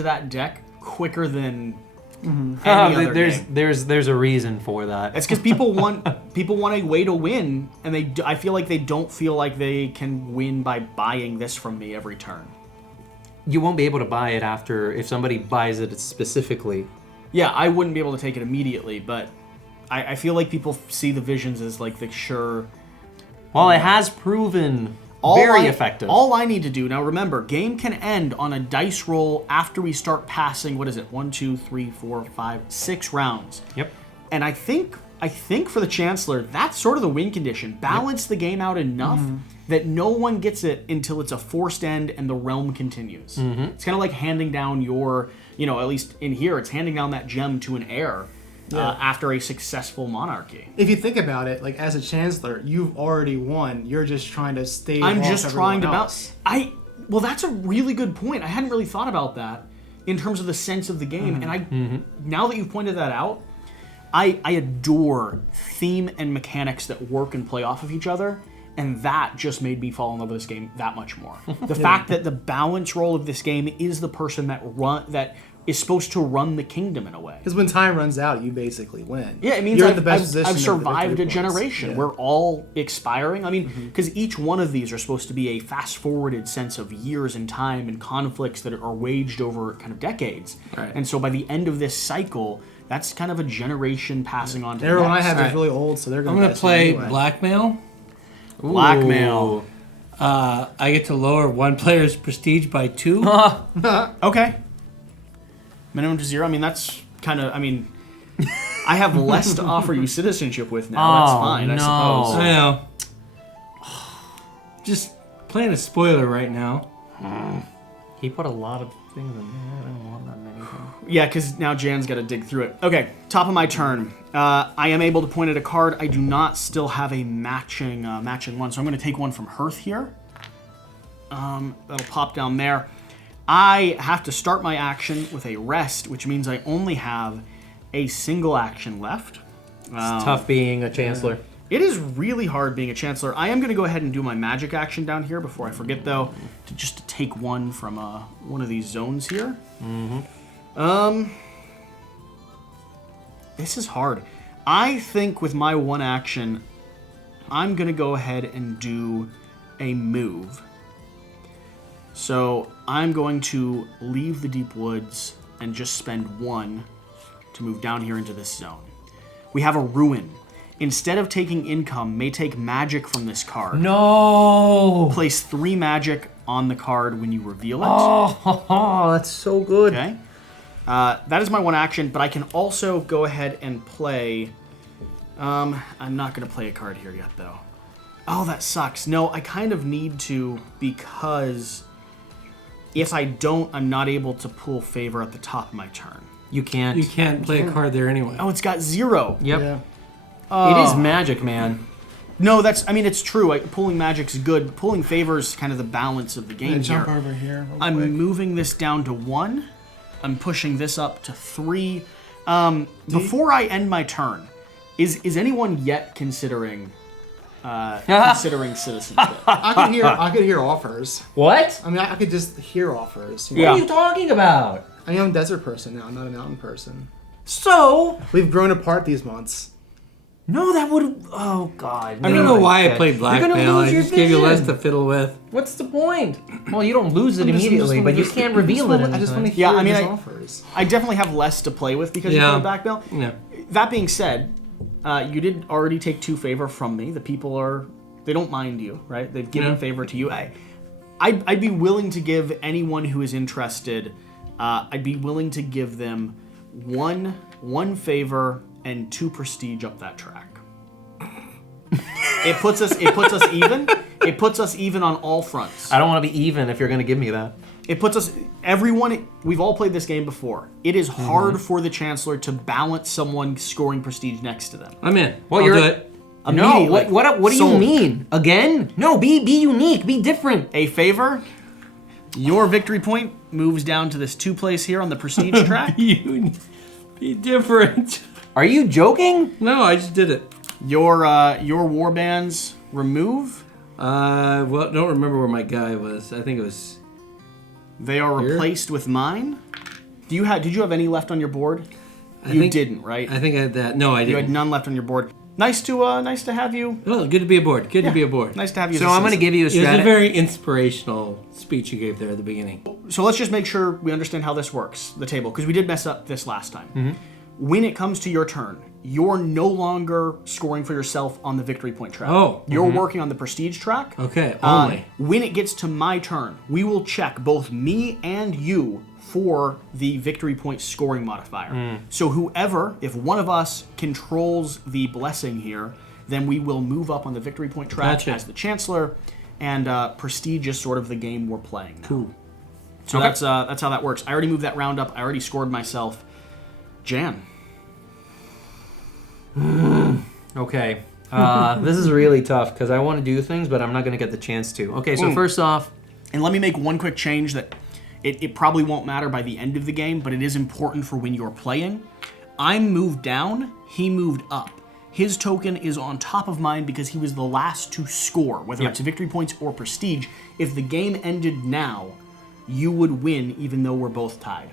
that deck quicker than any other game. There's a reason for that. It's because people want a way to win, and I feel like they don't feel like they can win by buying this from me every turn. You won't be able to buy it after if somebody buys it specifically. Yeah, I wouldn't be able to take it immediately, but I feel like people see the visions as like the sure. Well, it has proven very effective. All I need to do now, remember, game can end on a dice roll after we start passing. What is it? 1, 2, 3, 4, 5, 6 rounds. Yep. And I think for the Chancellor, that's sort of the win condition. Balance the game out enough that no one gets it until it's a forced end and the realm continues. It's kind of like handing down your, at least in here, it's handing down that gem to an heir after a successful monarchy. If you think about it, like as a chancellor, you've already won. You're just trying to stay. I'm off just trying to everyone bounce. else. Well, that's a really good point. I hadn't really thought about that in terms of the sense of the game. And now that you've pointed that out, I adore theme and mechanics that work and play off of each other, and that just made me fall in love with this game that much more. The fact that the balance role of this game is the person that is supposed to run the kingdom in a way. Because when time runs out, you basically win. Yeah, it means you're in I've, the best I've, position. I've of the survived a victory points. generation. Yeah. We're all expiring. I mean, because each one of these are supposed to be a fast-forwarded sense of years and time and conflicts that are waged over kind of decades. Right. And so by the end of this cycle, that's kind of a generation passing on to the Everyone I next. have is Alright. really old, so they're going I'm to gonna play blackmail. Blackmail. I get to lower one player's prestige by 2. Okay. Minimum to 0. I mean, that's kind of. I mean, I have less to offer you citizenship with now. That's fine, I no. suppose. I know. Just playing a spoiler right now. He put a lot of things in there. I don't want that many things. Yeah, because now Jan's got to dig through it. Okay, top of my turn. I am able to point at a card. I do not still have a matching one, so I'm going to take one from Hearth here. That'll pop down there. I have to start my action with a rest, which means I only have a single action left. It's tough being a chancellor. It is really hard being a Chancellor. I am going to go ahead and do my magic action down here before I forget, though, to take one from one of these zones here. This is hard. I think with my one action, I'm going to go ahead and do a move. So I'm going to leave the Deep Woods and just spend 1 to move down here into this zone. We have a Ruin. Instead of taking income, may take magic from this card. No! Place 3 magic on the card when you reveal it. Oh, that's so good. Okay. That is my one action, but I can also go ahead and play... I'm not going to play a card here yet, though. Oh, that sucks. No, I kind of need to, because if I don't, I'm not able to pull favor at the top of my turn. You can't. You can't play a card there anyway. Oh, it's got 0. Yep. Yeah. It is magic, man. No, I mean, it's true. Pulling magic's good. Pulling favor's kind of the balance of the game Jump here. over here. real I'm quick. moving this down to 1. I'm pushing this up to 3. Before I end my turn, is anyone yet considering citizenship? I could hear offers. What? I mean, I could just hear offers. What are you talking about? I am a desert person now, not a mountain person. So? We've grown apart these months. No, that would. Oh God. I don't know why I played You're gonna blackmail. lose I your just gave you less vision. to fiddle with. What's the point? Well, you don't lose it I'm just- immediately, but you just- can't reveal it. I just want to anytime. hear I mean, his I- offers. I definitely have less to play with because you Yeah. played blackmail. Yeah. That being said, you did already take 2 favor from me. The people they don't mind you, right? They've given Yeah. favor to you. I'd be willing to give anyone who is interested. I'd be willing to give them one favor and 2 prestige up that track. It puts us even. It puts us even on all fronts. I don't want to be even if you're going to give me that. It puts us we've all played this game before. It is hard for the Chancellor to balance someone scoring prestige next to them. I'm in. Well, I'll you're- do it. No, Immediately. what do you Sold. mean? Again? No, be unique, be different. A favor. Your victory point moves down to this 2 place here on the prestige track. You be different. Are you joking? No, I just did it. Your war bands remove. Well, don't remember where my guy was. I think it was. They are Here? replaced with mine. Did you have any left on your board? I You think- didn't, right? I think I had that. No, I You had didn't. none left on your board. Nice to have you. Oh, good to be aboard. Good to be aboard. Nice to have you. So as a I'm going to citizen. give you a It was a strategy. very inspirational speech you gave there at the beginning. So let's just make sure we understand how this works, the table, because we did mess up this last time. When it comes to your turn, you're no longer scoring for yourself on the victory point track. Oh. You're working on the prestige track. Okay, only. When it gets to my turn, we will check both me and you for the victory point scoring modifier. So whoever, if one of us controls the blessing here, then we will move up on the victory point track Gotcha. as the Chancellor, and prestige is sort of the game we're playing now. Cool. So that's how that works. I already moved that round up. I already scored myself. Jan. Okay. This is really tough because I want to do things, but I'm not going to get the chance to. Okay, so first off, And let me make one quick change that it probably won't matter by the end of the game, but it is important for when you're playing. I'm moved down, he moved up. His token is on top of mine because he was the last to score, whether it's victory points or prestige. If the game ended now, you would win even though we're both tied.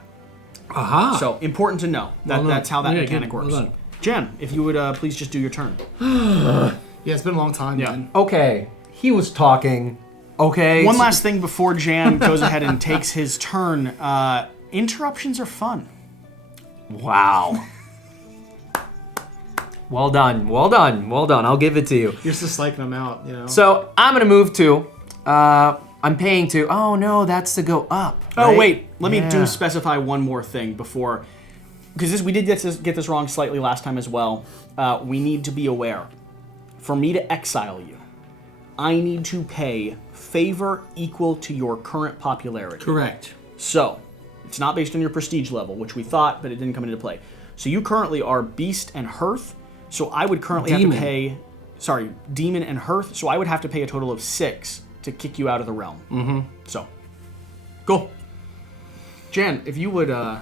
Aha. So, important to know. That's how that mechanic good. works. Well done. Jan, if you would please just do your turn. Yeah, it's been a long time, Yeah. man. okay, he was talking. Okay. One last thing before Jan goes ahead and takes his turn. Interruptions are fun. Wow. Well done. Well done. Well done. I'll give it to you. You're just psyching them out, you know. So I'm going to move to. I'm paying to. Oh, no, that's to go up. Oh, right? wait. Let me Yeah. specify one more thing before. Because we did get this wrong slightly last time as well. We need to be aware. For me to exile you, I need to pay favor equal to your current popularity. Correct. So, it's not based on your prestige level, which we thought, but it didn't come into play. So you currently are Beast and Hearth. So I would currently have to Demon. pay... Sorry, Demon and Hearth. So I would have to pay a total of 6 to kick you out of the realm. Mm-hmm. So, go. Jan, if you would... I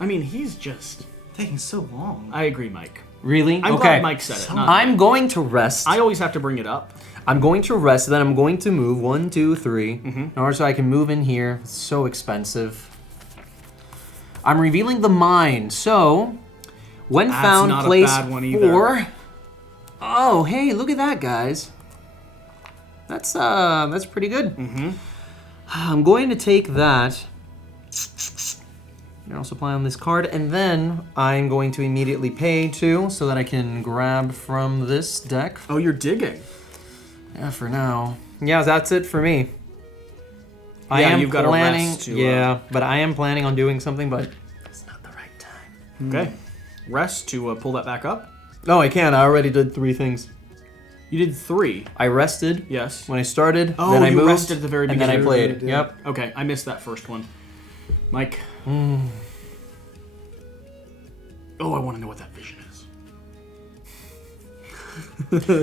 mean, he's just... Taking so long. I agree, Mike. Really? I'm okay. glad Mike said it. Not I'm going to rest. I always have to bring it up. I'm going to rest, then I'm going to move 1, 2, 3, in order so I can move in here. It's so expensive. I'm revealing the mine. So, when That's found, not a place bad one either. 4. Oh, hey, look at that, guys. That's pretty good. I'm going to take that. And also play on this card, and then I'm going to immediately pay 2 so that I can grab from this deck. Oh, you're digging. Yeah, for now. Yeah, that's it for me. Yeah, you've got to planning, rest to, yeah, but I am planning on doing something, but it's not the right time. Okay. Rest to pull that back up. No, I can't. I already did 3 things. You did 3. I rested Yes. when I started, Oh, then I you moved, rested at the very and then I beginning. played. You did. Yep. Okay, I missed that first one. Mike. Oh, I want to know what that vision is.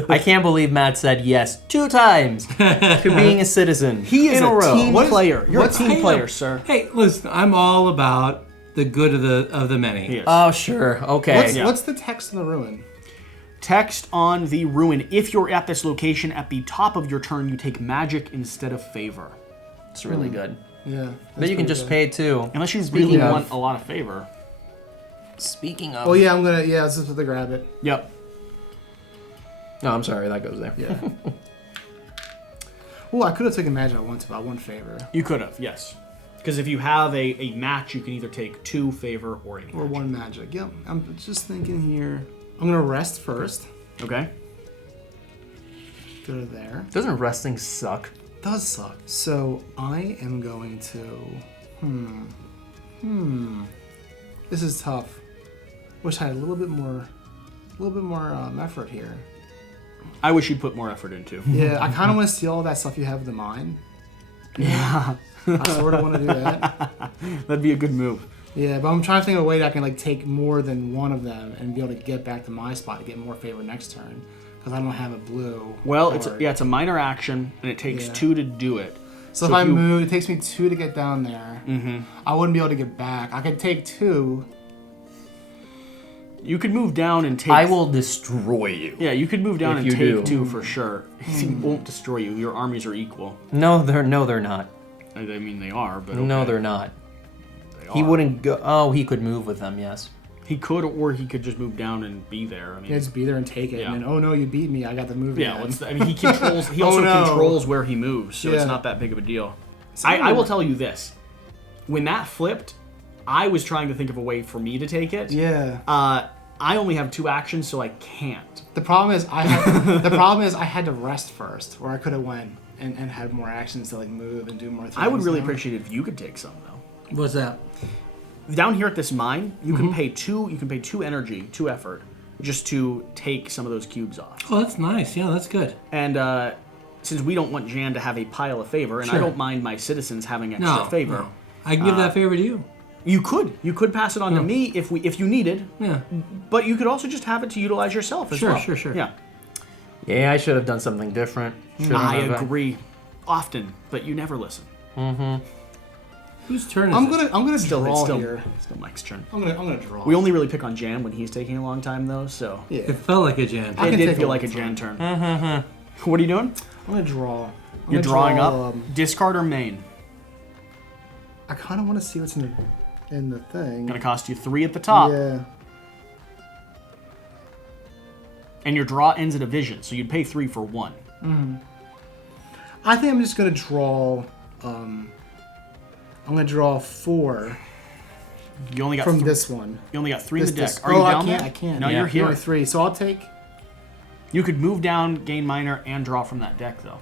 I can't believe Matt said yes 2 times to being a citizen. He is in a a row. team player. You're a what's- team Hey, player, sir. Hey, listen, I'm all about the good of the many. He is. Oh, sure. Okay. What's the text of the ruin? Text on the ruin. If you're at this location at the top of your turn, you take magic instead of favor. It's really good. Yeah. But you can just pay too. Unless you Speaking really of- want a lot of favor. Speaking of. Oh yeah, I'm gonna. Yeah, let's just put the grab it. Yep. No, I'm sorry. That goes there. Yeah. Oh, I could have taken magic at once, but I want favor. You could have, yes. Because if you have a match, you can either take 2 favor or a match. Or 1 magic. Yep. I'm just thinking here. I'm gonna rest first. Okay. Go to there. Doesn't resting suck? Does suck. So I am going to. This is tough. Wish I had a little bit more effort here. I wish you'd put more effort into. Yeah, I kind of want to steal all that stuff you have in the mine. Yeah. I sort of want to do that. That'd be a good move. Yeah, but I'm trying to think of a way that I can like take more than one of them and be able to get back to my spot to get more favor next turn because I don't have a blue. Well, card. it's a minor action, and it takes Yeah. 2 to do it. So if I move, it takes me 2 to get down there. I wouldn't be able to get back. I could take 2. You could move down and take... I will destroy you. Yeah, you could move down If and you take do. 2 for sure. He won't destroy you. Your armies are equal. No, they're not. I mean, they are, but No, okay. they're not. They He are. wouldn't go. Oh, he could move with them. Yes. He could, or he could just move down and be there. I mean, Yeah, just be there and take it. Yeah. And then, oh no, you beat me. I got the move. yeah. again. What's the, I mean, he controls. He Oh, also no. controls where he moves, so it's Yeah. not that big of a deal. I will tell you this: when that flipped, I was trying to think of a way for me to take it. Yeah. I only have 2 actions, so I can't. The problem is I had to rest first, where I could have went and had more actions to like move and do more things. I would really now. appreciate it if you could take some though. What's that? Down here at this mine, you can pay 2. You can pay 2 energy, 2 effort, just to take some of those cubes off. Oh, that's nice. Yeah, that's good. And since we don't want Jan to have a pile of favor, and I Sure. don't mind my citizens having extra favor, no. I can give that favor to you. you could pass it on to me if you needed. Yeah. But you could also just have it to utilize yourself as Sure, well. sure. Yeah, Yeah, I should have done something different. Shouldn't I have. agree. Often, but you never listen. Whose turn is I'm it? gonna Still, draw it's still, here. still Mike's turn. I'm gonna draw. We only really pick on Jan when he's taking a long time, though. So Yeah. It felt like a Jan. I it can did take feel a like a long Jan turn. What are you doing? I'm gonna draw. You're drawing up. Um, Discard or main. I kind of want to see what's in the thing. Gonna cost you 3 at the top, Yeah. and your draw ends at a vision, so you'd pay 3 for 1. I think I'm just gonna draw. I'm gonna draw 4 You only got from 3. this one. You only got 3 in the deck. This- Are you oh, down I can't. there? I can't. No, Yeah. you're here. Only 3, so I'll take. You could move down, gain minor, and draw from that deck, though.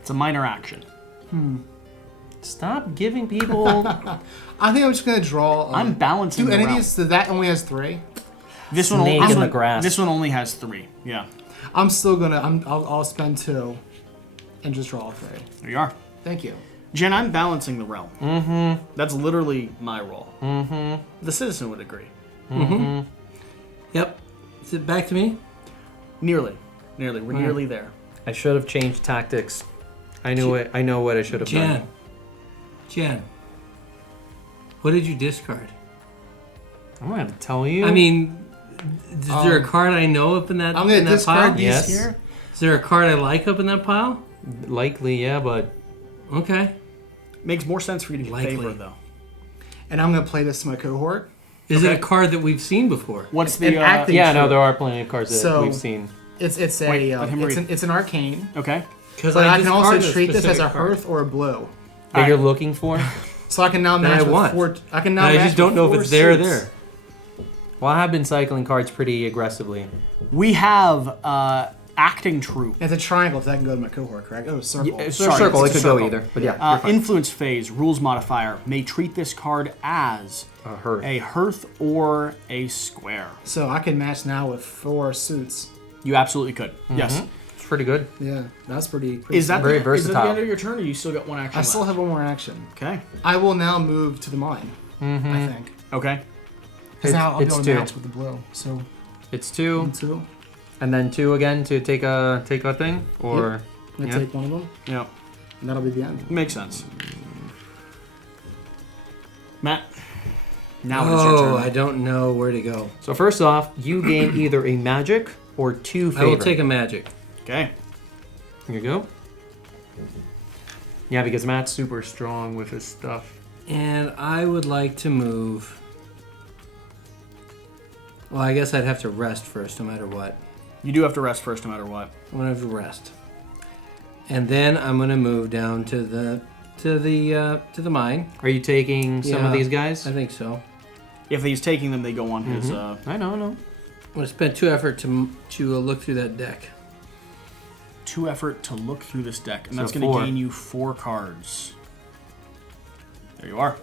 It's a minor action. Stop giving people. I think I'm just gonna draw. I'm balancing Do the any of realm. these? So that only has 3. This Snake in the grass. This one only has 3. Yeah. I'm still gonna. I'll spend 2, and just draw 3. There you are. Thank you. Jen, I'm balancing the realm. Mm-hmm. That's literally my role. Mm-hmm. The citizen would agree. Yep. Is it back to me? Nearly. We're nearly there. I should have changed tactics. I knew it. I know what I should have done. Jan. What did you discard? I'm gonna have to tell you. I mean, is there a card I know up in that, I'm gonna in that discard pile? these Yes. here. Is there a card I like up in that pile? likely, yeah, but Okay. Makes more sense for you to get Likely. favor, though. And I'm gonna play this to my cohort. Is it Okay. a card that we've seen before? What's An the acting- yeah, no, true. there are plenty of cards that So- we've seen. It's Wait, let him read. it's an arcane, Okay. Because but I can also treat this as a hearth or a blue. That you're looking for. So I can now That I match with want. 4. I can now. I match just don't with know if 4 it's there or suits. there. Well, I have been cycling cards pretty aggressively. We have acting troop. It's a triangle, so I can go to my cohort, correct? Oh, circle. It's Sorry, a circle. it's It a could go circle. either, but yeah, you're fine. Influence phase, rules modifier, may treat this card as A hearth. a hearth or a square. So I can match now with 4 suits. You absolutely could. Yes. It's pretty good. Yeah, that's pretty. Is that Very the, Is that versatile. the end of your turn, or you still got 1 action I still left? have 1 more action. Okay. I will now move to the mine. I think. Okay. Because now I'll be It's able to 2. match with the blue. So It's 2, 2. and then 2 again to take a thing, or I'm gonna take one of them, Yeah, and that'll be the end. makes sense. Matt, now it is your Oh, turn. I don't know where to go. So first off, you gain either a magic or 2 favor. I will take a magic. Okay. Here you go. Yeah, because Matt's super strong with his stuff. And I would like to move. Well, I guess I'd have to rest first, no matter what. You do have to rest first, no matter what. I'm gonna have to rest, and then I'm gonna move down to the mine. Are you taking some Yeah, of these guys? I think so. If he's taking them, they go on his. I know. I'm gonna spend 2 effort to look through that deck. 2 effort to look through this deck, and So that's going to 4. gain you 4 cards. There you are.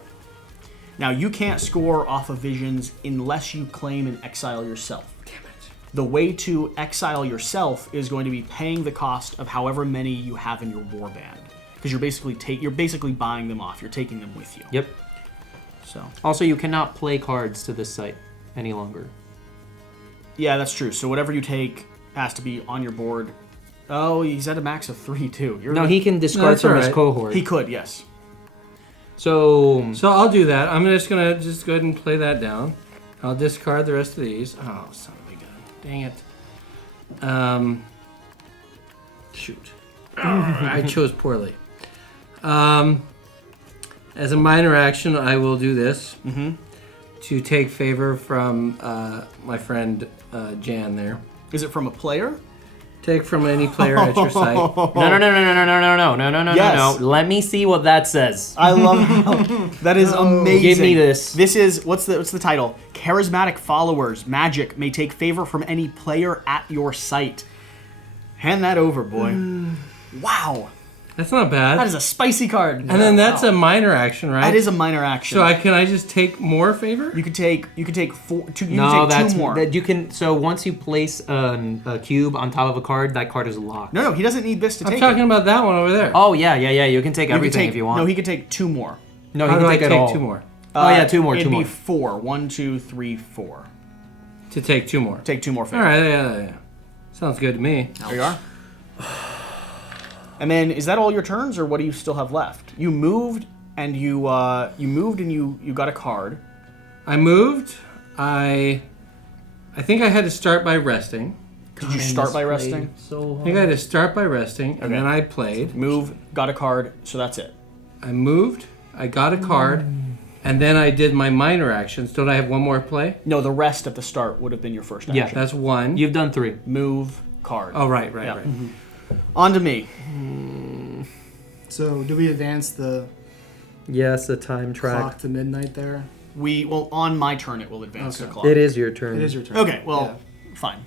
Now you can't score off of visions unless you claim and exile yourself. Damn it! The way to exile yourself is going to be paying the cost of however many you have in your warband, because you're basically buying them off. You're taking them with you. Yep. So Also, you cannot play cards to this site any longer. yeah, that's true. So whatever you take has to be on your board. Oh, he's at a max of 3 too. No, he can discard that's from his alright. cohort. He could, yes. So I'll do that. I'm just gonna go ahead and play that down. I'll discard the rest of these. Oh, son of a gun! Dang it. Shoot. I chose poorly. As a minor action, I will do this to take favor from my friend Jan there. Is it from a player? Take from any player at your site. no. Yes. Let me see what that says. I love how that is amazing. Give me this. This is what's the title? Charismatic followers. Magic may take favor from any player at your site. Hand that over, boy. Wow, That's not bad. that is a spicy card. and then that's a minor action, right? that is a minor action. So can I just take more favor? you could take 4. You No, can take that's 2 more. that you can. So once you place a cube on top of a card, that card is locked. No, he doesn't need this to I'm take talking it. about that one over there. Oh yeah. You can take You could everything take, if you want. No, he could take 2 more. No, How he do can I take it take all. 2 more? Oh yeah, 2 more. It'd 2 be more. 4. 1, 2, 3, 4. To take 2 more. Take 2 more favor. All right, yeah. Sounds good to me. There you are. And then, is that all your turns, or what do you still have left? You moved, and you got a card. I moved. I think I had to start by resting. Did you start by resting? So I think I had to start by resting, and then I played. Move, got a card, so that's it. I moved. I got a card, and then I did my minor actions. Don't I have one more play? No, the rest at the start would have been your first action. Yeah. That's 1. You've done 3. Move, card. Oh, right. Yeah. Mm-hmm. On to me. So, do we advance the Yes, a time clock track. to midnight there? On my turn, it will advance the Okay. clock. It is your turn. It is your turn. Okay, well, fine.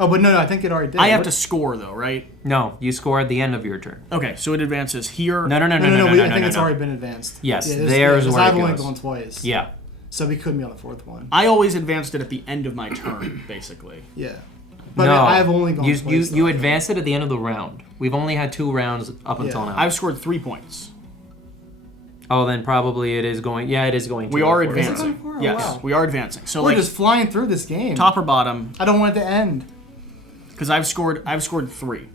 Oh, but no, I think it already did. I have What- to score, though, right? No, you score at the end of your turn. Okay, so it advances here. No. No, I think it's already been advanced. Yes, this- there's 'cause where it I've only goes. gone twice. Yeah. So we couldn't be on the 4th one. I always advanced it at the end of my turn, basically. Yeah. But No, I've only gone you twice. you though. advance it at the end of the round. We've only had 2 rounds up until Yeah. now. I've scored 3 points. Oh, then probably it is going. Yeah, it is going. We to are go for it. advancing. Oh, Yes, wow. we are advancing. So, We're like, just flying through this game. top or bottom, I don't want it to end. because I've scored 3.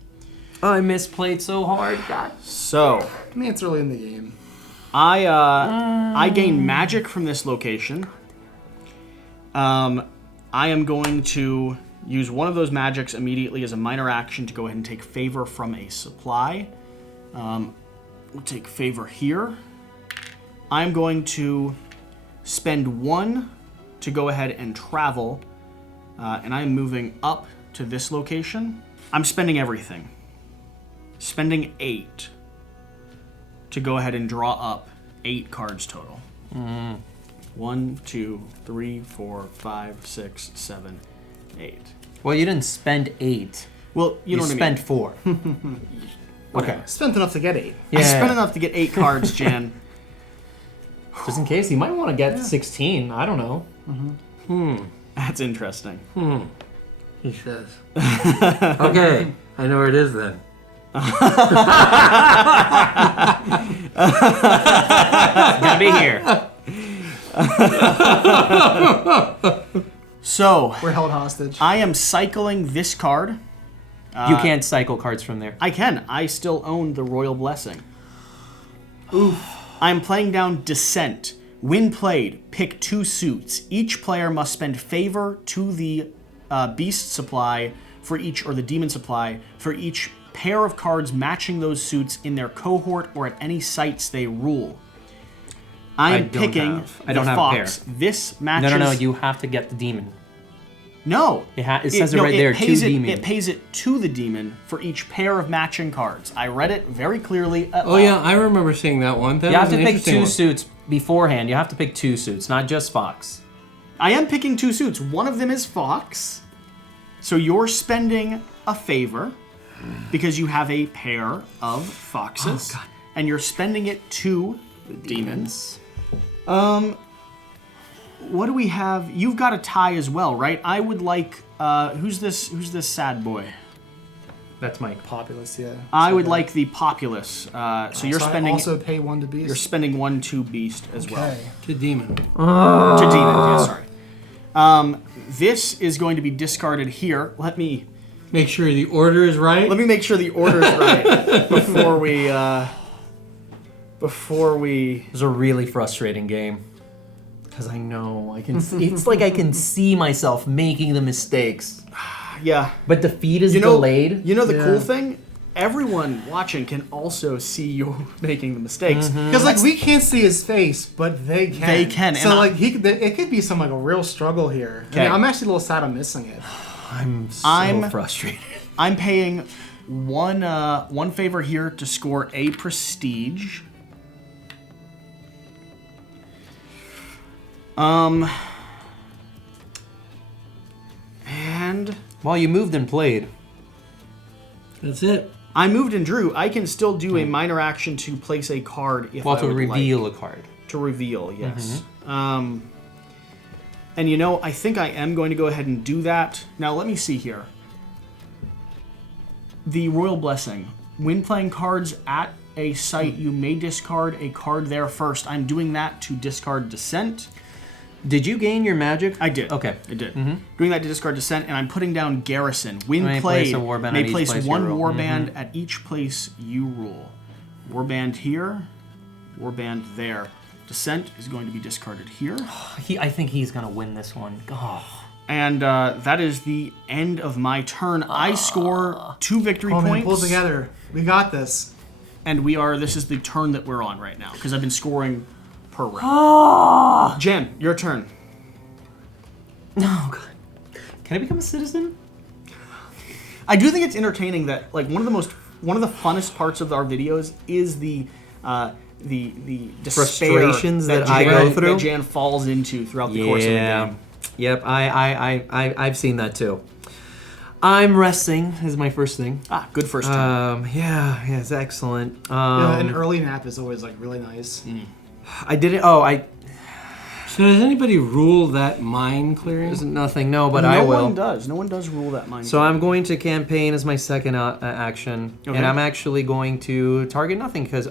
I misplayed so hard. God. So, I mean, it's early in the game. I gain magic from this location. I am going to use one of those magics immediately as a minor action to go ahead and take favor from a supply. We'll take favor here. I'm going to spend 1 to go ahead and travel, and I'm moving up to this location. I'm spending everything. Spending 8 to go ahead and draw up 8 cards total. 1, 2, 3, 4, 5, 6, 7, 8. Well, you didn't spend 8. Well, you know what I spent mean. 4. Okay. Spent enough to get 8. I spent enough to get 8 cards, Jan. Just in case, you might want to get 16. I don't know. That's interesting. He says. Okay, I know where it is then. It's gonna be here. So, We're held hostage. I am cycling this card. You can't cycle cards from there. I can. I still own the Royal Blessing. Oof. I'm playing down Descent. When played, pick 2 suits. Each player must spend favor to the beast supply for each, or the demon supply, for each pair of cards matching those suits in their cohort or at any sites they rule. I'm picking I don't the have fox. a pair. This matches... No, you have to get the demon. No. It says it right there, 2 demon. It pays it to the demon for each pair of matching cards. I read it very clearly. Oh, yeah, I remember seeing that one. That You have was to an pick interesting 2 one. suits beforehand. You have to pick 2 suits, not just fox. I am picking 2 suits. One of them is fox. So you're spending a favor because you have a pair of foxes. Oh, and you're spending it to the demons. What do we have? You've got a tie as well, right? I would like... who's this sad boy? That's Mike. Populous, yeah. I would like the populace. So you're spending... I also pay 1 to beast. You're spending 1 to beast as well. To demon. To demon, yeah, sorry. This is going to be discarded here. Let me Make sure the order is right. make sure the order is right before we It was a really frustrating game. Because I know, I can see, it's like I can see myself making the mistakes. yeah. But the feed is delayed. You know the Yeah. cool thing? Everyone watching can also see you making the mistakes. Because like we can't see his face, but they can. They can, So and like it could be some like a real struggle here. I Okay. mean, I'm actually a little sad I'm missing it. I'm frustrated. I'm paying one favor here to score a prestige. And Well, you moved and played. That's it. I moved and drew. I can still do a minor action to place a card if Well, I to would reveal like. a card. To reveal, yes. And you know, I think I am going to go ahead and do that. Now, let me see here. The Royal Blessing. When playing cards at a site, you may discard a card there first. I'm doing that to discard Descent. Did you gain your magic? I did. Okay. I did. Doing that to discard Descent, and I'm putting down Garrison. When May played, place a warband may at each place place you one rule. warband at each place you rule. Warband here, warband there. Descent is going to be discarded here. I think he's gonna win this one. Oh. And that is the end of my turn. I score 2 victory Oh man, points. pull together. We got this. And this is the turn that we're on right now, because I've been scoring per round. Jen, your turn. No, God. Can I become a citizen? I do think it's entertaining that one of the funnest parts of our videos is the despair Frustrations that I Jan, go through? that Jan falls into throughout the course of the game. Yep, I've seen that too. I'm resting is my first thing. Good first turn. Yeah, it's excellent. An early nap is always like really nice. I did it. So does anybody rule that mine clearing? There's nothing. No, but I will. No one does rule that mind. So I'm going to campaign as my second action, Okay. and I'm actually going to target nothing because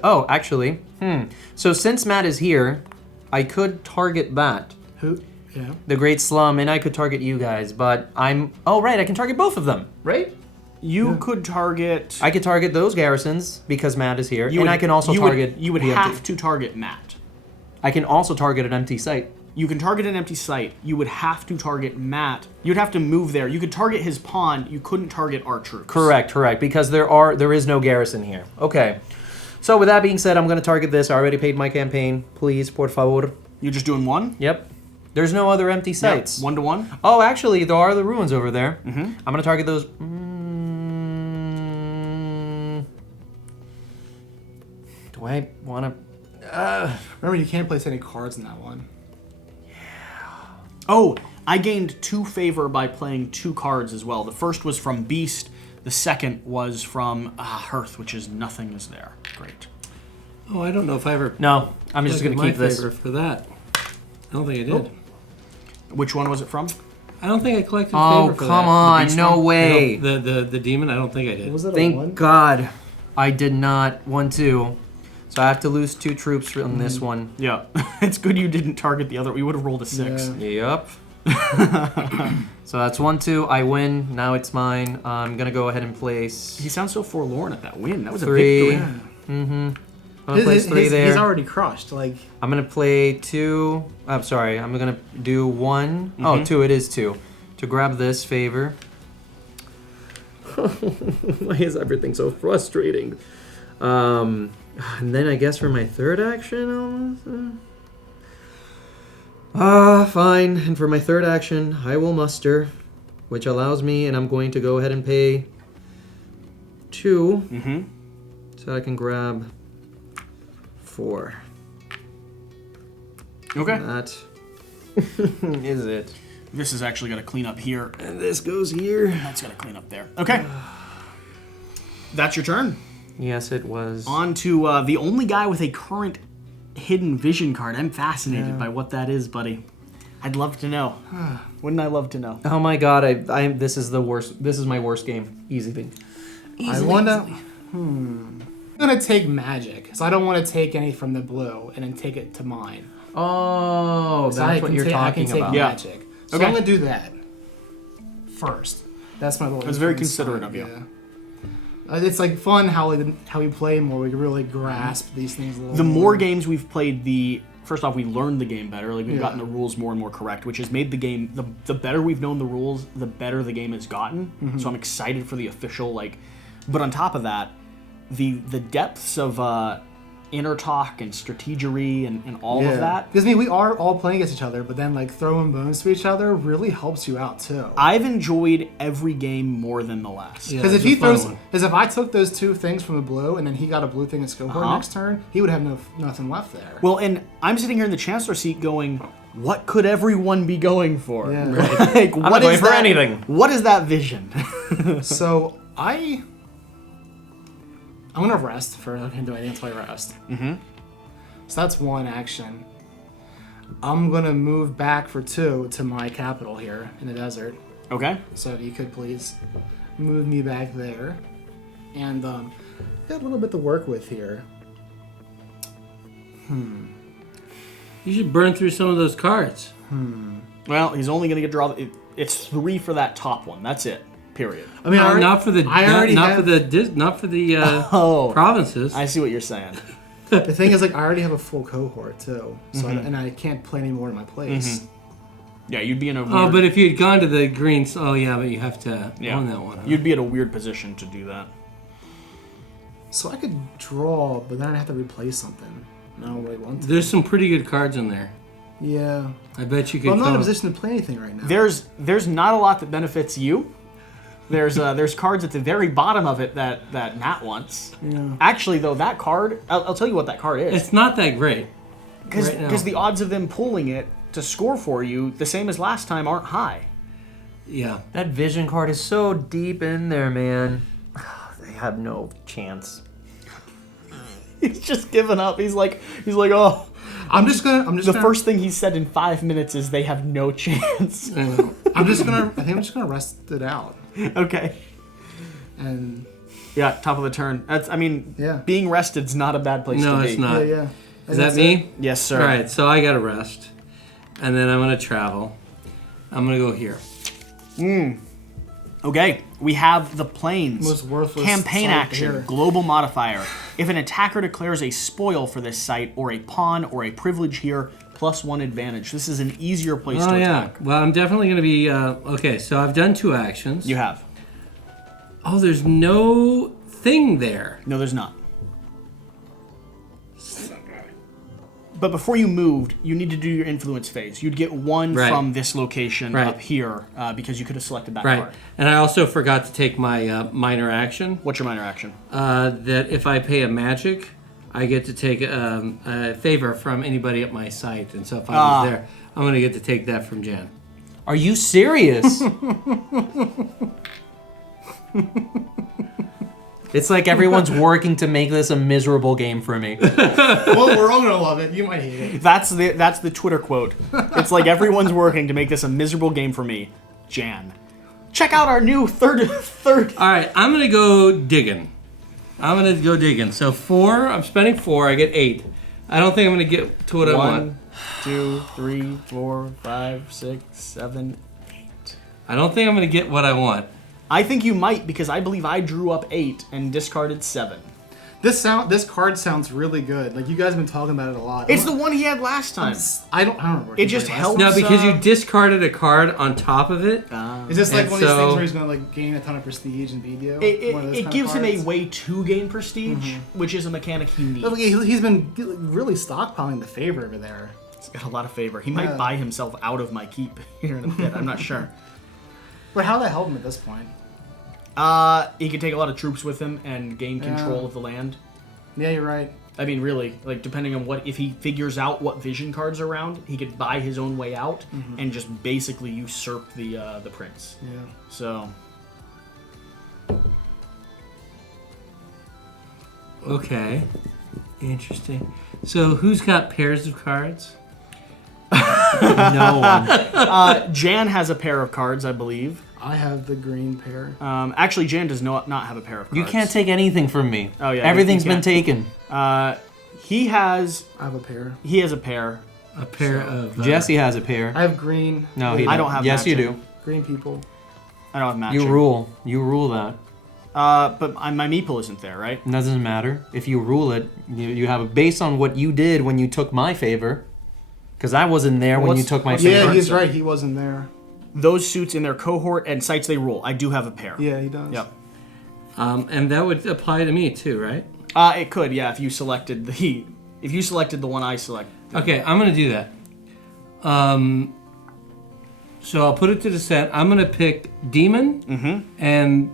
So since Matt is here, I could target that, Who? Yeah. the Great Slum, and I could target you guys. But I can target both of them, right? You could target. I could target those garrisons because Matt is here, and I can also target. You would the have empty. to target Matt. I can also target an empty site. You can target an empty site. You would have to target Matt. You'd have to move there. You could target his pawn. You couldn't target our troops. Correct, because there is no garrison here. Okay. So with that being said, I'm going to target this. I already paid my campaign. Please, por favor. You're just doing one? Yep. There's no other empty sites. 1-to-1? Oh, actually, there are the ruins over there. Mm-hmm. I'm going to target those. Do I want to... Remember, you can't place any cards in that one. Oh, I gained 2 favor by playing 2 cards as well. The first was from Beast. The second was from Hearth, which is nothing is there. Great. Oh, I don't know if I ever. No, I'm just going to my keep this. favor for that. I don't think I did. Which one was it from? I don't think I collected Oh, favor for come that. on. beast No one? way. The demon. I don't think I did. Was it a Thank one? God I did not want to. So I have to lose 2 troops on this one. Yeah. It's good you didn't target the other. We would have rolled a 6. Yeah. Yep. So that's 1, 2. I win. Now it's mine. I'm gonna go ahead and place He sounds so forlorn at that win. That was 3. a victory. I'm gonna place 3 there. He's already crushed. Like, I'm gonna play 2. I'm sorry. I'm gonna do 1. Oh, 2. It is 2. To grab this favor. Why is everything so frustrating? And then I guess for my third action, fine. And for my third action, I will muster, which allows me, and I'm going to go ahead and pay 2, so I can grab 4. Okay. That is it. This is actually going to clean up here. And this goes here. That's going to clean up there. Okay. That's your turn. Yes, it was. On to the only guy with a current hidden vision card. I'm fascinated by what that is, buddy. I'd love to know. Wouldn't I love to know? Oh my god, I this is the worst. This is my worst game. Easily. I wonder. I'm gonna take magic, so I don't want to take any from the blue and then take it to mine. Oh, So I that's what can you're I talking can take about. Yeah. magic. So Okay. I'm gonna do that first. That's my little. That's very influence considerate sign, of you. Yeah. It's like fun how we play more. We can really grasp these things a little. The more games we've played, first off, we learned the game better. Like, we've Yeah. gotten the rules more and more correct, which has made the game, the better we've known the rules, the better the game has gotten. So I'm excited for the official, but on top of that, the depths of inner talk and strategery and all of that. Because I mean, we are all playing against each other, but then like throwing bones to each other really helps you out too. I've enjoyed every game more than the last. Yeah, Because if it's a he fun throws, one. because if I took those 2 things from the blue and then he got a blue thing at Scope next turn, he would have nothing left there. Well, and I'm sitting here in the chancellor seat going, what could everyone be going for? Yeah. Like, I'm not what going is for that, anything. What is that vision? So I'm gonna rest for I can do anything until I rest. So that's 1 action. I'm gonna move back for 2 to my capital here in the desert. Okay. So if you could please move me back there, and got a little bit to work with here. You should burn through some of those cards. Well, he's only going to get draw. It's 3 for that top one. That's it. Period. I mean, Not for the Oh. provinces. I see what you're saying. the thing is, like, I already have a full cohort too, so and I can't play any more in my place. Yeah, you'd be in a weird, Oh, but if you had gone to the greens, but you have to own that one. Huh? You'd be in a weird position to do that. So I could draw, but then I'd have to replace something. I don't really want to. There's some pretty good cards in there. Yeah. I bet you could. Well, I'm not in a come- position to play anything right now. There's not a lot that benefits you. There's cards at the very bottom of it that Nat wants. Yeah. Actually, though, that card, I'll tell you what that card is. It's not that great. Because right now. the odds of them pulling it to score for you, the same as last time, aren't high. Yeah. That vision card is so deep in there, man. They have no chance. He's just given up. He's like, oh. I'm just gonna. The first thing he said in 5 minutes is they have no chance. I think I'm just gonna rest it out. Okay. And Yeah, top of the turn. Yeah. Being rested's not a bad place to No, be. it's not. yeah. Is that me? Yes, sir. All right. So I got to rest, and then I'm gonna travel. I'm gonna go here. Okay, we have the planes. Most worthless Campaign site action, here. global modifier. If an attacker declares a spoil for this site, or a pawn, or a privilege here, +1 advantage. This is an easier place Oh to yeah. attack. Well, I'm definitely gonna be. Okay. So I've done 2 actions. You have. Oh, there's no thing there. No, there's not. But before you moved, you need to do your influence phase. You'd get 1 Right. from this location Right. up here because you could have selected that Right. card. And I also forgot to take my minor action. What's your minor action? That if I pay a magic, I get to take a favor from anybody at my site. And so if I was there, I'm going to get to take that from Jan. Are you serious? It's like everyone's working to make this a miserable game for me. Well, we're all gonna love it. You might hate it. That's the Twitter quote. It's like everyone's working to make this a miserable game for me. Jan. Check out our new third. All right, I'm going to go digging. So 4, I'm spending 4, I get 8. I don't think I'm gonna get to what I want. 1, 2, 3, 4, 5, 6, 7. I don't think I'm gonna get what I want. I think you might because I believe I drew up 8 and discarded 7. This card sounds really good. Like you guys have been talking about it a lot. It's the one he had last time. I don't remember. It just helps. No, because you discarded a card on top of it. Is this like And one of these so- things where he's gonna like gain a ton of prestige and video? It gives him a way to gain prestige, which is a mechanic he needs. He's been really stockpiling the favor over there. He's got a lot of favor. He might buy himself out of my keep here in a bit. I'm not sure. But how the hell him at this point? He could take a lot of troops with him and gain control of the land. Yeah, you're right. I mean, really, like depending on if he figures out what vision cards are around, he could buy his own way out and just basically usurp the prince. Yeah. So. Okay. Interesting. So who's got pairs of cards? No one. Jan has a pair of cards, I believe. I have the green pair. Actually, Jan does not have a pair of cards. You can't take anything from me. Oh, yeah, Everything's you been can't. taken. He has I have a pair. a pair. A pair of. Jesse has a pair. I have green. No, he I don't have Yes, you matching. do. Green people. I don't have matching. You rule. You rule that. But my meeple isn't there, right? It doesn't matter. If you rule it, you have a based on what you did when you took my favor. Because I wasn't there when you took my favor. Yeah, he's right. He wasn't there. Those suits in their cohort and sites they rule. I do have a pair. Yeah, he does. Yep. And that would apply to me too, right? It could, yeah, if you selected the one I select. Okay, I'm gonna do that. So I'll put it to the set. I'm gonna pick demon and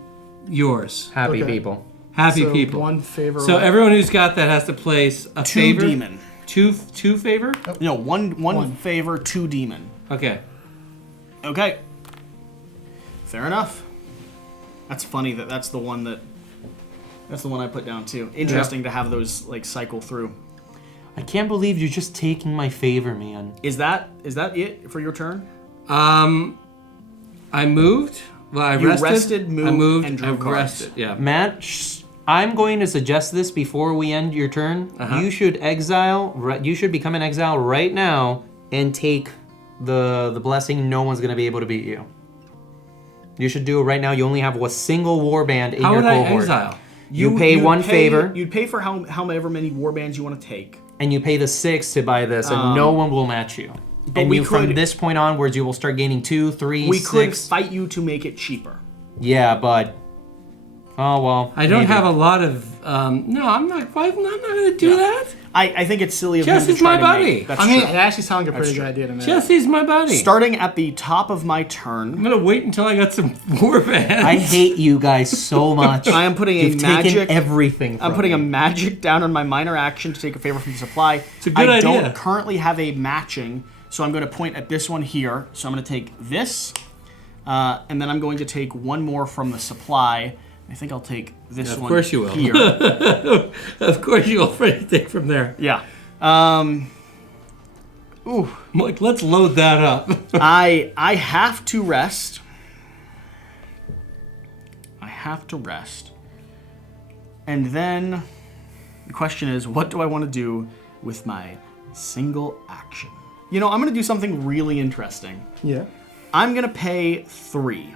yours. Happy Okay. people. Happy So people. one favor. So everyone who's got that has to place a 2 favor. demon. Two favor. No, one favor, 2 demon. Okay. Okay. Fair enough. That's funny that's the one I put down too. Interesting to have those like cycle through. I can't believe you're just taking my favor, man. Is that it for your turn? I moved. Well, I You rested. rested, moved, I moved, and drew I cards. rested. Yeah. Matt, I'm going to suggest this before we end your turn. You should you should become an exile right now and take the blessing. No one's going to be able to beat you. You should do it right now. You only have a single warband in How your would I cohort. exile? You pay one favor, You'd pay for however many warbands you want to take. and you pay the 6 to buy this, and no one will match you. And we from could- this point onwards, you will start gaining 2, 3, We 6. could fight you to make it cheaper. Yeah, but oh well. I don't maybe. have a lot of. No, I'm not. I'm not going to do that. I think it's silly of him Jesse's to try my to buddy. make. That's I mean, true. it actually sounds like a pretty true. good idea to me. Jesse's my buddy. Starting at the top of my I'm turn, gonna wait until I got some warbands. I hate you guys so much. I am putting a You've magic. taken everything. I'm from putting me. a magic down on my minor action to take a favor from the supply. It's a good I idea. don't currently have a matching, so I'm going to point at this one here. So I'm going to take this, and then I'm going to take one more from the supply. I think I'll take this Of one course you will. here. Of course you'll take from there. Yeah. I'm like, let's load that up. I have to rest. I have to rest. And then the question is, what do I want to do with my single action? You know, I'm going to do something really interesting. Yeah. I'm going to pay 3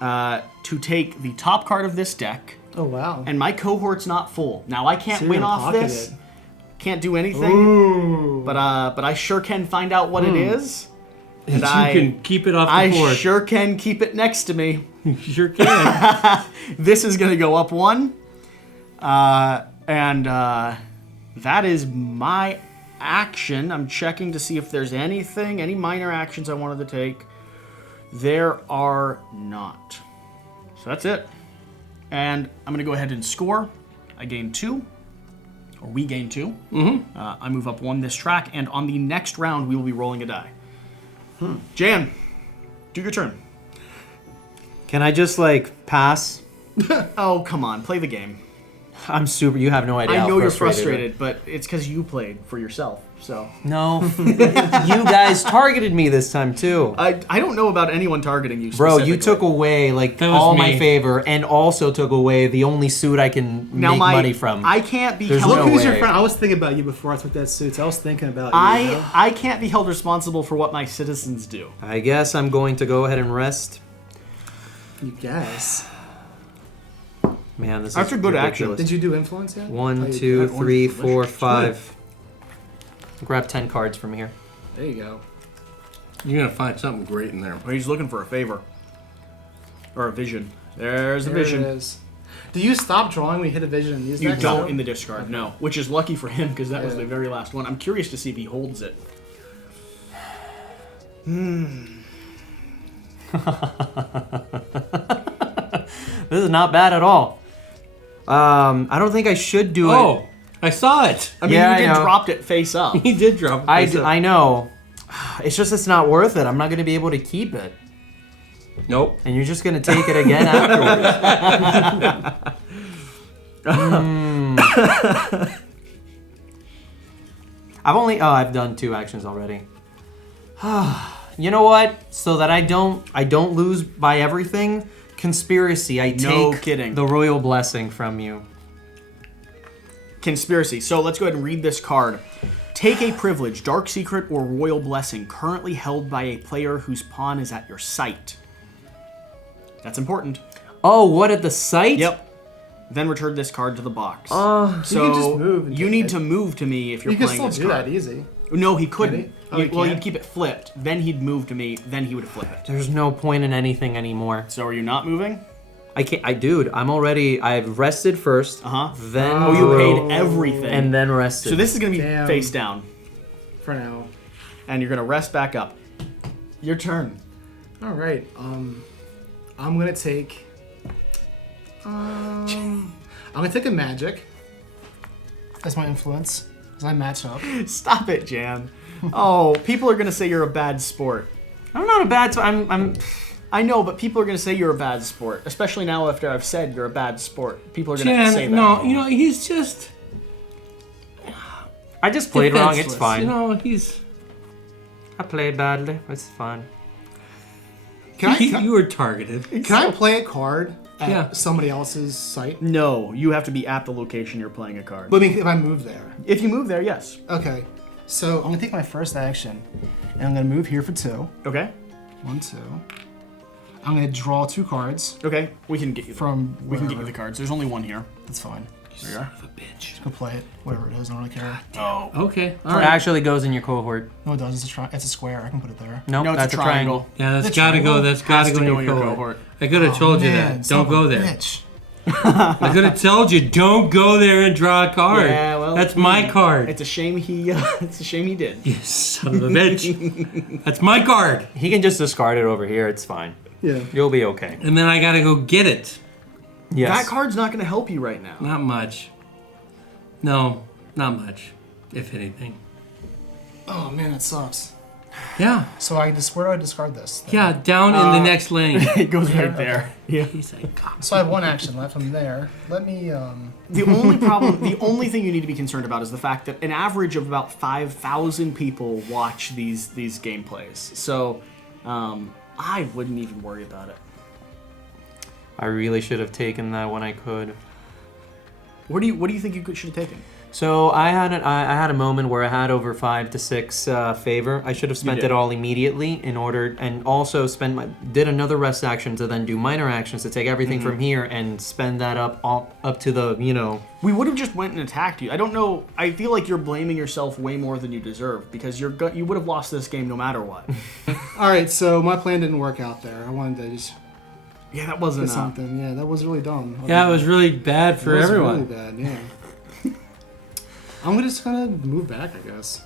to take the top card of this deck, Oh wow. and my cohort's not full. Now, I can't So you're win gonna off pocket this. it. Can't do anything. Ooh. But I sure can find out what it is. And you I- can keep it off the I board. sure can keep it next to me. You sure can. This is going to go up 1. And that is my action. I'm checking to see if there's any minor actions I wanted to take. There are not. So that's it. And I'm going to go ahead and score. I gain 2. Or we gain 2. I move up 1 this track. And on the next round, we will be rolling a die. Jan, do your turn. Can I just like pass? Oh, come on. Play the game. I'm super. You have no idea. I how know you're frustrated. frustrated, but it's because you played for yourself. So No, you guys targeted me this time too. I don't know about anyone targeting you. Bro, you specifically. took away like That was all my me. favor, and also took away the only suit I can now make money from. I can't be. There's held, no Look who's your way. friend. I was thinking about you before I took that suit. I was thinking about you. You know? I can't be held responsible for what my citizens do. I guess I'm going to go ahead and rest. You guess. Man, this After is good ridiculous. Did you do influence yet? Oh, 1, you 2, did. 3, Orange 4, delicious. 5. Grab 10 cards from here. There you go. You're gonna find something great in there. He's looking for a favor or a vision. There's the There vision. it is. Do you stop drawing when you hit a vision in these You decks? don't too? in the discard, no. Which is lucky for him because that was Yeah. the very last one. I'm curious to see if he holds it. This is not bad at all. I don't think I should do it. Oh, I saw it. I mean, Yeah, you I did know. dropped it face up. He did drop it. I know. It's just it's not worth it. I'm not going to be able to keep it. Nope. And you're just going to take it again afterwards. I've done 2 actions already. You know what? So that I don't lose by everything. Conspiracy. I No take kidding. the royal blessing from you. Conspiracy. So let's go ahead and read this card. Take a privilege, dark secret, or royal blessing currently held by a player whose pawn is at your site. That's important. Oh, what at the site? Yep. Then return this card to the box. Oh, so you can just move and you take need it. to move to me if you're You can playing still this do card. that easy. No, he couldn't. Can he? Oh, he Well, can't? he'd keep it flipped. Then he'd move to me. Then he would flip it. there's no point in anything anymore. So are you not moving? I can't. Dude, I've rested first. Then Oh, you drew, paid everything. and then rested. so this is gonna be Damn. face down, For now. and you're gonna rest back up. Your turn. All right. I'm gonna take. I'm gonna take a magic. That's my influence. Cause I match up. Stop it, Jan. Oh, people are gonna say you're a bad sport. I'm not a bad. I'm. I know, but people are gonna say you're a bad sport, especially now after I've said you're a bad sport. People are gonna say that. No, you know, he's just I just played wrong. It's defenseless. fine. You know, he's. I played badly. It's fine. You were targeted. Can I play a card at Yeah. somebody else's site? No, you have to be at the location you're playing a card. But I mean, if I move there. If you move there, yes. Okay. So I'm gonna take my first action, and I'm gonna move here for 2. Okay. 1, 2. I'm gonna draw 2 cards Okay. We can get you. from. We can get you wherever. the cards. There's only one here. That's fine. There you are. Of a bitch. Go play it. Whatever it is, I don't really care. Oh. Okay. All It right. actually goes in your cohort. No, it does. It's a square. I can put it there. Nope, No, it's that's a a triangle. Yeah, that's The gotta go. triangle That's gotta has go to in your cohort. cohort. I could have told you Man, that. son Don't of a go there. bitch. I could have told you. Don't go there and draw a card. Yeah, well, that's my card. It's a shame he. It's a shame he did. You son of a bitch. That's my card. He can just discard it over here. It's fine. Yeah. You'll be okay. And then I gotta go get it. Yes. That card's not gonna help you right now. Not much. No, not much. If anything. Oh man, that sucks. Yeah. So where do I discard this? Yeah, down in the next lane. It goes right Okay. there. Yeah. He's like, God. So I have 1 action left. I'm there. Let me. The only problem, the only thing you need to be concerned about is the fact that an average of about 5,000 people watch these gameplays. So, I wouldn't even worry about it. I really should have taken that when I could. What do you think you should have taken? So I had a moment where I had over 5 to 6 favor. I should have spent did. it all immediately in order, and also did another rest action to then do minor actions to take everything from here and spend that up to the We would have just went and attacked you. I don't know. I feel like you're blaming yourself way more than you deserve because you would have lost this game no matter what. All right. So my plan didn't work out there. I wanted to just Yeah, that wasn't get something. Yeah, that was really dumb. Yeah, it was really bad for It was everyone. Really bad. Yeah. I'm just gonna move back, I guess.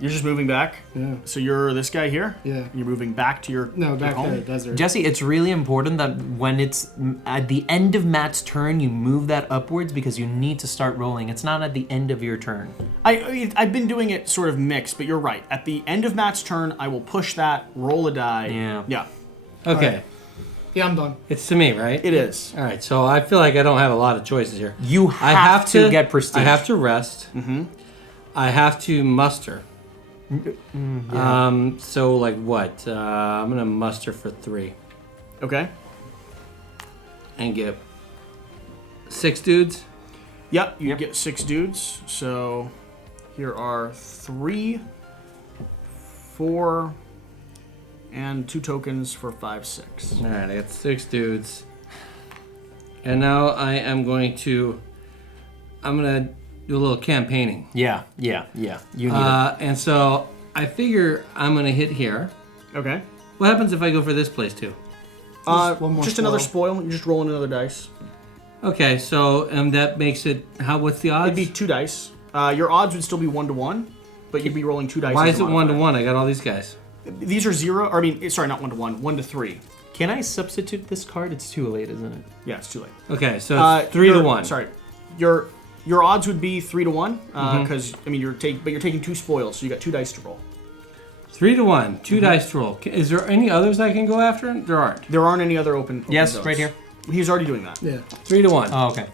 You're just moving back. Yeah. So you're this guy here. Yeah. You're moving back to your No, back home? there, desert. Jesse, it's really important that when it's at the end of Matt's turn, you move that upwards because you need to start rolling. It's not at the end of your turn. I've been doing it sort of mixed, but you're right. At the end of Matt's turn, I will push that, roll a die. Yeah. Yeah. Okay. Yeah, I'm done. It's to me, right? It is. All right, so I feel like I don't have a lot of choices here. You have to get prestige. I have to rest. Mm-hmm. I have to muster. So like what? I'm gonna muster for 3 Okay. and get 6 dudes. Yep, you get 6 dudes. So here are 3, 4, and 2 tokens for 5, 6. All right, I got 6 dudes, and now I am going to. I'm gonna do a little campaigning. Yeah. You need it. And so I figure I'm gonna hit here. Okay. What happens if I go for this place too? One more Just another spoil. You're just rolling another dice. Okay, so that makes it how? What's the odds? It'd be 2 dice. Your odds would still be 1 to 1, but you'd be rolling 2 dice. Why as is a it 1 to modifier. 1? I got all these guys. These are 0. Or I mean, sorry, not 1 to 1. 1 to 3. Can I substitute this card? It's too late, isn't it? Yeah, it's too late. Okay, so it's 3 to 1. Sorry, your odds would be 3 to 1 because I mean you're taking 2 spoils, so you got 2 dice to roll. 3 to 1, 2 dice to roll. Is there any others I can go after? There aren't. There aren't any other open Yes, zones. right here. He's already doing that. Yeah. 3 to 1. Oh, okay.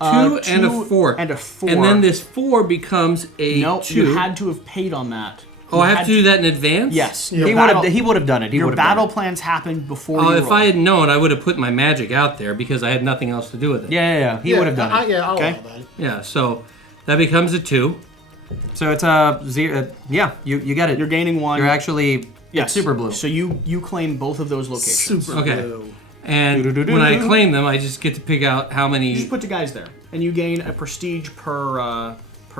2 and a 4. And a 4. And then this 4 becomes a No, 2. you had to have paid on that. Oh, I have to do that in advance? Yes. Yeah. He would have done it. He Your would have battle done plans happened before Oh, you if rolled. I had known, I would have put my magic out there because I had nothing else to do with it. it. Yeah. He would have done it. Yeah, I'll Okay. allow that. Yeah, so that becomes a 2. So it's a 0. Yeah, you get it. You're gaining 1. You're actually yes. it's super blue. So you claim both of those locations. Super Okay. blue. And when I claim them, I just get to pick out how You many. just put 2 guys there, and you gain a prestige per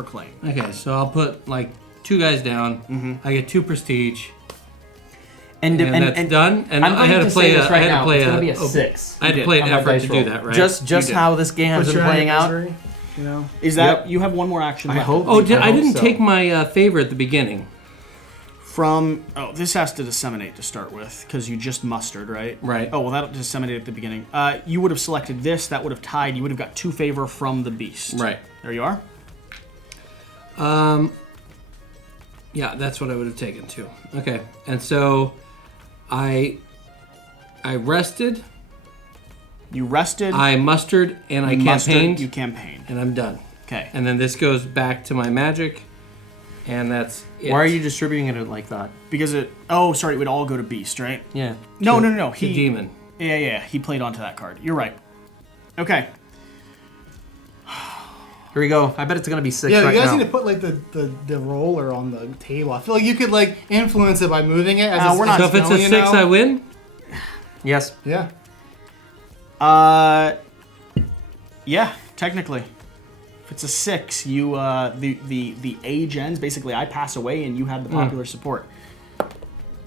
claim. Okay, so I'll put like 2 guys down. I get 2 prestige. and And that's done. And I'm I going had to to say play this a. I right had now. to play It's going a. to be a 6. I had to play an on my effort dice to roll. do that, right? Just You did. how this game has Put been your playing out. misery, you know. Is that you have 1 more action? I left. hope. Oh, I I hope didn't so. take my favor at the beginning. This has to disseminate to start with because you just mustered, right? Right. Oh well, that'll disseminate at the beginning. You would have selected this. That would have tied. You would have got 2 favor from the beast. Right. There you are. Yeah, that's what I would have taken too. Okay, and so I rested, You rested. I mustered, and I you mustered, campaigned, You campaigned. and I'm done. Okay. And then this goes back to my magic, and that's it. Why are you distributing it like that? Because it. Oh, sorry. It would all go to beast, right? Yeah. No. The He. demon. Yeah. He played onto that card. You're right. Okay. Here we go. I bet it's going to be 6 Yeah, right you guys now. need to put like the roller on the table. I feel like you could like influence it by moving it. As we're not- So if it's a going, 6, I win. Yes. Yeah. Yeah. Technically, if it's a 6, you the age ends. Basically, I pass away, and you had the popular support.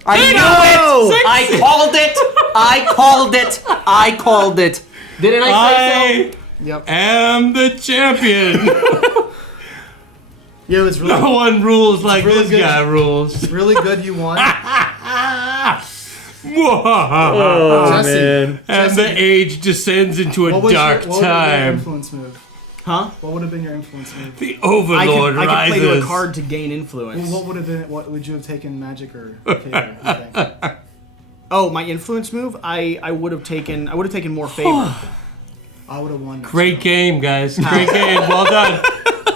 I know it! I called it! I called it! Didn't I say so? Yep. Am the champion. Yeah, it was really, No one rules like really this good. guy rules. really good. You won. Oh, Jesse, and the age descends into a what was dark your, what would have been your time. influence move? Huh? What would have been your influence move? The Overlord I could play to a rises. card to gain influence. What would have been? What would you have taken? Magic or favor? you think? Oh, my influence move. I would have taken. I would have taken more favor. I would have won. Great game, guys. Great game. Well done.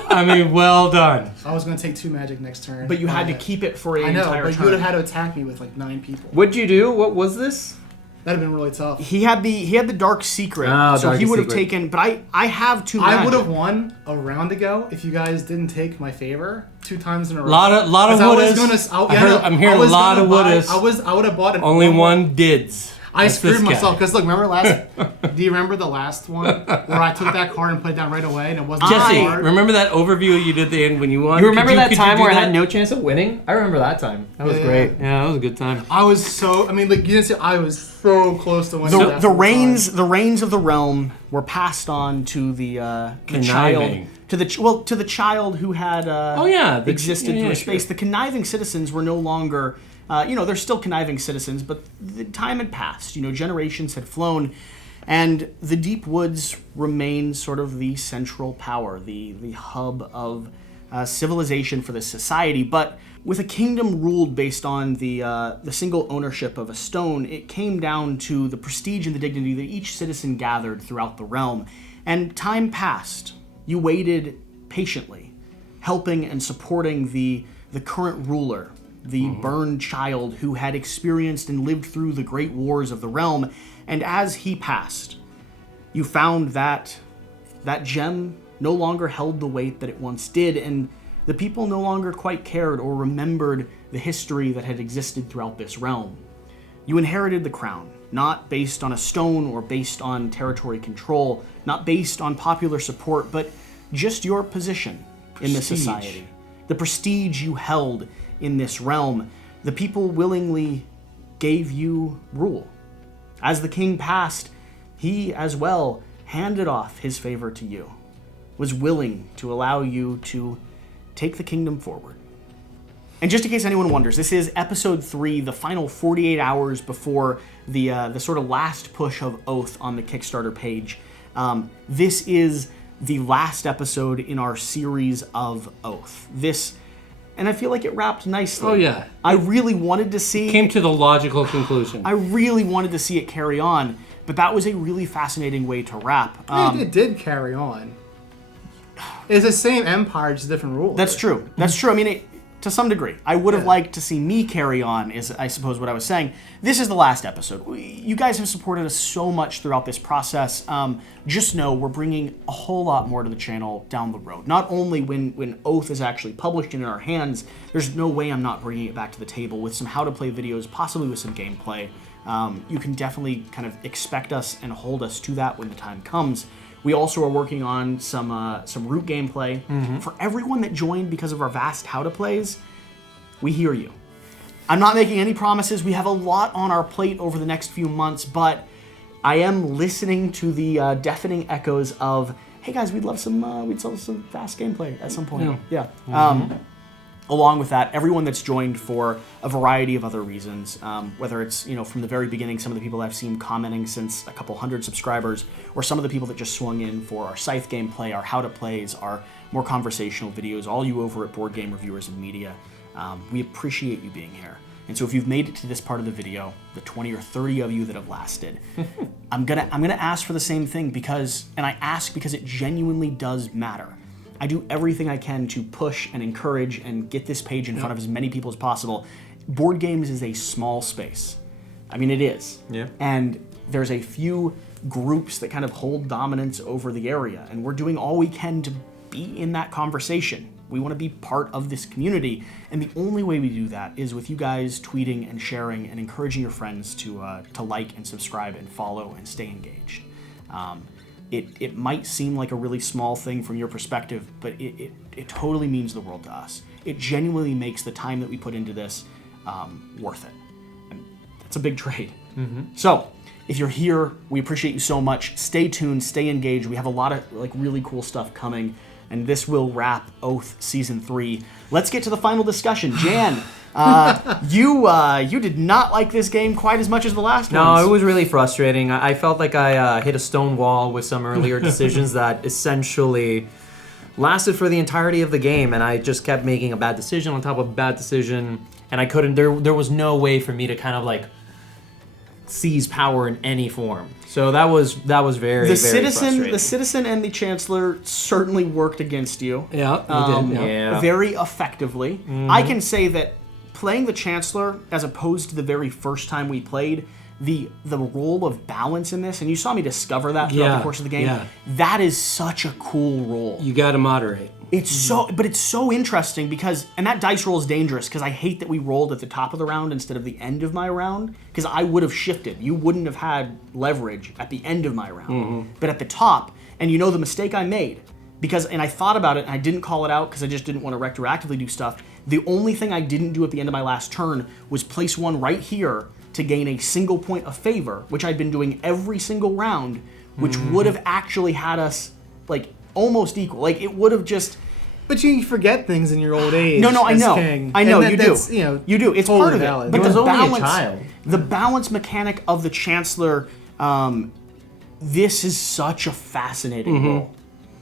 I mean, well done. I was gonna take 2 magic next turn. But you had to keep it for an I know, entire but turn. you would have had to attack me with like 9 people. What'd you do? What was this? That'd have been really tough. He had the dark secret, Oh, so dark he would have secret. taken. But I have 2. I would magic. have won a round ago if you guys didn't take my favor 2 times in a row. Lot of 'Cause I was wouldas. gonna- I'm hearing a lot of wouldas. I would have bought an Only one dids. I That's screwed this guy. myself because look, remember do you remember the last one where I took that card and put it down right away and it wasn't Jesse, a card? remember that overview you did at the end when you won? You remember that could time do where I that? had no chance of winning? I remember that time. That was Yeah. great. Yeah, that was a good time. I was so. I mean, like you didn't see. I was so close to winning. The, that the whole reins time. the reins of the realm were passed on to the child Conniving. to the child who had existed through space. sure. The conniving citizens were no longer they're still conniving citizens, but the time had passed. Generations had flown, and the deep woods remained sort of the central power, the hub of civilization for this society. But with a kingdom ruled based on the single ownership of a stone, it came down to the prestige and the dignity that each citizen gathered throughout the realm. And time passed. You waited patiently, helping and supporting the current ruler, the burned child who had experienced and lived through the great wars of the realm. And as he passed, you found that gem no longer held the weight that it once did, and the people no longer quite cared or remembered the history that had existed throughout this realm. You inherited the crown, not based on a stone or based on territory control, not based on popular support, but just your position in the society. The prestige you held in this realm. The people willingly gave you rule. As the king passed, he as well handed off his favor to you, was willing to allow you to take the kingdom forward. And just in case anyone wonders, this is episode 3, the final 48 hours before the sort of last push of Oath on the Kickstarter page. This is the last episode in our series of Oath. And I feel like it wrapped nicely. Oh, yeah. I really wanted to see... Came to the logical conclusion. I really wanted to see it carry on, but that was a really fascinating way to wrap. It did carry on. It's the same empire, just different rules. That's true. That's true. I mean, to some degree. I would have liked to see me carry on, is I suppose what I was saying. This is the last episode. You guys have supported us so much throughout this process. Just know we're bringing a whole lot more to the channel down the road. Not only when Oath is actually published and in our hands, there's no way I'm not bringing it back to the table with some how-to-play videos, possibly with some gameplay. You can definitely kind of expect us and hold us to that when the time comes. We also are working on some root gameplay. For everyone that joined because of our vast how-to-plays, we hear you. I'm not making any promises. We have a lot on our plate over the next few months, but I am listening to the deafening echoes of, hey guys, we'd love some fast gameplay at some point. Yeah. Along with that, everyone that's joined for a variety of other reasons, whether it's, from the very beginning, some of the people I've seen commenting since a couple hundred subscribers, or some of the people that just swung in for our Scythe gameplay, our how-to-plays, our more conversational videos, all you over at Board Game Reviewers and Media. We appreciate you being here. And so if you've made it to this part of the video, the 20 or 30 of you that have lasted, I'm gonna ask for the same thing because it genuinely does matter. I do everything I can to push and encourage and get this page in front of as many people as possible. Board Games is a small space. I mean, it is. Yeah. And there's a few groups that kind of hold dominance over the area, and we're doing all we can to be in that conversation. We want to be part of this community, and the only way we do that is with you guys tweeting and sharing and encouraging your friends to like and subscribe and follow and stay engaged. It might seem like a really small thing from your perspective, but it totally means the world to us. It genuinely makes the time that we put into this worth it. And that's a big trade. So, if you're here, we appreciate you so much. Stay tuned, stay engaged. We have a lot of really cool stuff coming, and this will wrap Oath Season 3. Let's get to the final discussion. Jan, you did not like this game quite as much as the last one. No, it was really frustrating. I felt like I hit a stone wall with some earlier decisions that essentially lasted for the entirety of the game, and I just kept making a bad decision on top of a bad decision, and I couldn't. There was no way for me to kind of seize power in any form. So that was very frustrating. The citizen and the chancellor certainly worked against you. Yeah, they did. Yeah. Very effectively. I can say that playing the chancellor, as opposed to the very first time we played, the role of balance in this, and you saw me discover that throughout the course of the game. Yeah. That is such a cool role. You got to moderate. It's so interesting because, and that dice roll is dangerous because I hate that we rolled at the top of the round instead of the end of my round, because I would have shifted. You wouldn't have had leverage at the end of my round, but at the top. And the mistake I made, and I thought about it and I didn't call it out because I just didn't want to retroactively do stuff. The only thing I didn't do at the end of my last turn was place one right here to gain a single point of favor, which I'd been doing every single round, which would have actually had us almost equal. It would have just. But you forget things in your old age. No, I know. King. I know, And you do. You do. It's totally part of valid. it. But He was the only a balance, child. the balance mechanic of the Chancellor, this is such a fascinating role.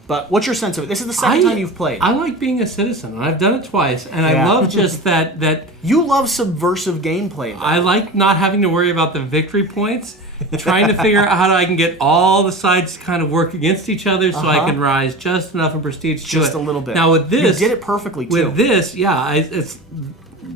But what's your sense of it? This is the second time you've played. I like being a citizen, and I've done it twice, and I Yeah. love just that You love subversive gameplay, though. I like not having to worry about the victory points, trying to figure out how I can get all the sides to kind of work against each other so I can rise just enough in prestige to Just it. a little bit. Now with this... You did it perfectly, too. With this, it's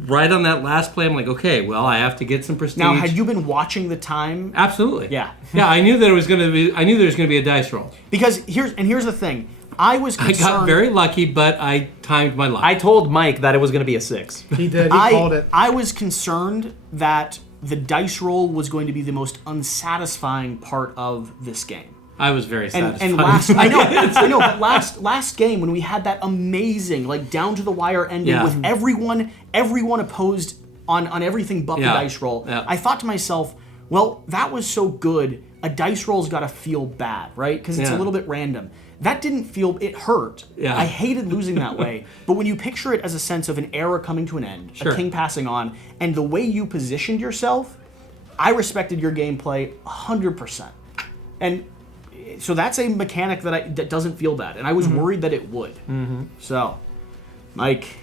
right on that last play. I'm like, okay, well, I have to get some prestige. Now, had you been watching the time? Absolutely. Yeah. Yeah, I knew that it was going to be... I knew there was going to be a dice roll. Because here's the thing. I was concerned. I got very lucky, but I timed my luck. I told Mike that it was going to be a 6. He did. He called it. I was concerned that the dice roll was going to be the most unsatisfying part of this game. I was very satisfied. And I know, but last game when we had that amazing, like down to the wire ending with everyone opposed on everything but the dice roll, I thought to myself, well, that was so good. A dice roll's got to feel bad, right? Because it's a little bit random. That didn't feel, it hurt. Yeah. I hated losing that way. But when you picture it as a sense of an era coming to an end, a king passing on, and the way you positioned yourself, I respected your gameplay 100%. And so that's a mechanic that doesn't feel bad. And I was worried that it would. So, Mike.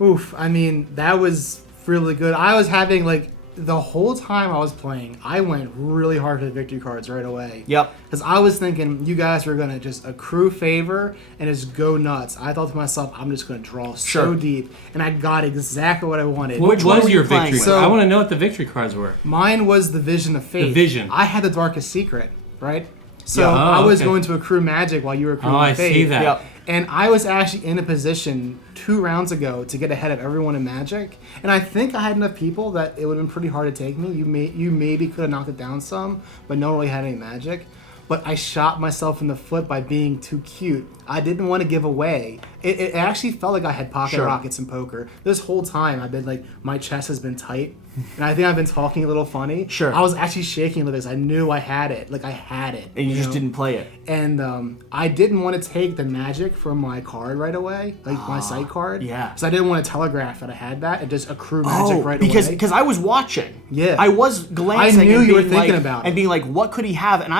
Oof, I mean, that was really good. I was having, like, the whole time I was playing, I went really hard for the victory cards right away. Yep. Because I was thinking you guys were going to just accrue favor and just go nuts. I thought to myself, I'm just going to draw so deep. And I got exactly what I wanted. What was your playing? victory? So, I want to know what the victory cards were. Mine was the Vision of Fate. The Vision. I had the Darkest Secret, right? So Yeah. I was okay. going to accrue magic while you were accruing I fate. see that. Yep. And I was actually in a position 2 rounds ago to get ahead of everyone in Magic. And I think I had enough people that it would have been pretty hard to take me. You maybe could have knocked it down some, but no one really had any magic. But I shot myself in the foot by being too cute. I didn't want to give away. It actually felt like I had pocket rockets in poker. This whole time I've been like, my chest has been tight. And I think I've been talking a little funny. Sure. I was actually shaking a little because I knew I had it. Like I had it. And you just know? didn't play it. And I didn't want to take the magic from my card right away, like my sight card. Yeah. Because I didn't want to telegraph that I had that and just accrue magic right away. Because I was watching. Yeah. I was glancing. I knew and you were being thinking like- about it. and being like, what could he have? And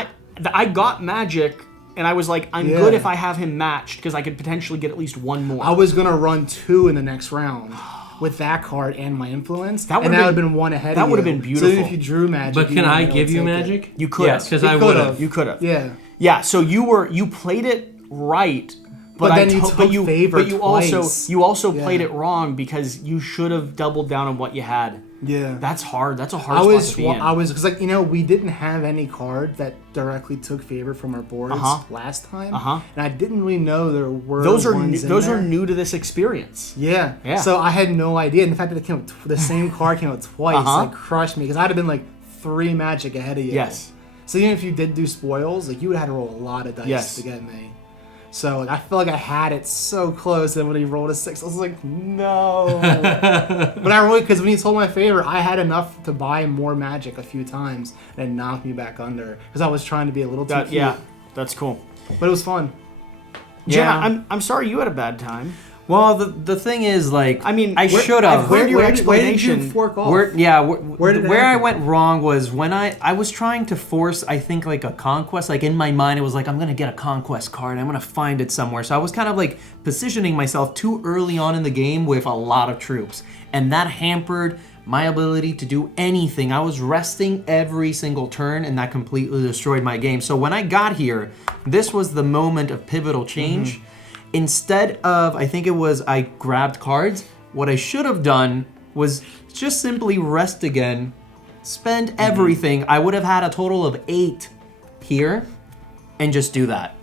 I got magic, and I was like, I'm good if I have him matched because I could potentially get at least one more. I was going to run 2 in the next round with that card and my influence. That and would've that would been- have been 1 ahead that of you. would've been So beautiful. even if you drew magic. But you can wouldn't I be able give to you take it. magic? You could have. Because I would have. You could have. Yeah. Yeah. So you played it right. But then you took favor but you twice. also played Yeah. it wrong because you should have doubled down on what you had. Yeah. That's hard. That's a hard I spot was, to be in. because like we didn't have any card that directly took favor from our boards last time, and I didn't really know there were those are ones in those there. are new to this experience. Yeah. Yeah. So I had no idea, and the fact that it came out the same card came out twice like crushed me because I'd have been like 3 magic ahead of you. Yes. So even if you did do spoils, like you would have had to roll a lot of dice to get me. So like, I felt like I had it so close, and when he rolled a 6, I was like, no. But I really, because when he told my favor, I had enough to buy more magic a few times, and it knocked me back under because I was trying to be a little too cute. Yeah, that's cool. But it was fun. Jenna, I'm sorry you had a bad time. Well, the thing is, like, I mean, I should have. I've heard your Where did explanation. you fork off? Where did it I happen? went wrong was when I was trying to force, I think, like a conquest. Like in my mind, it was like, I'm gonna get a conquest card. I'm gonna find it somewhere. So I was kind of like positioning myself too early on in the game with a lot of troops, and that hampered my ability to do anything. I was resting every single turn, and that completely destroyed my game. So when I got here, this was the moment of pivotal change. Instead of, I think it was, I grabbed cards, what I should have done was just simply rest again, spend everything. I would have had a total of 8 here, and just do that.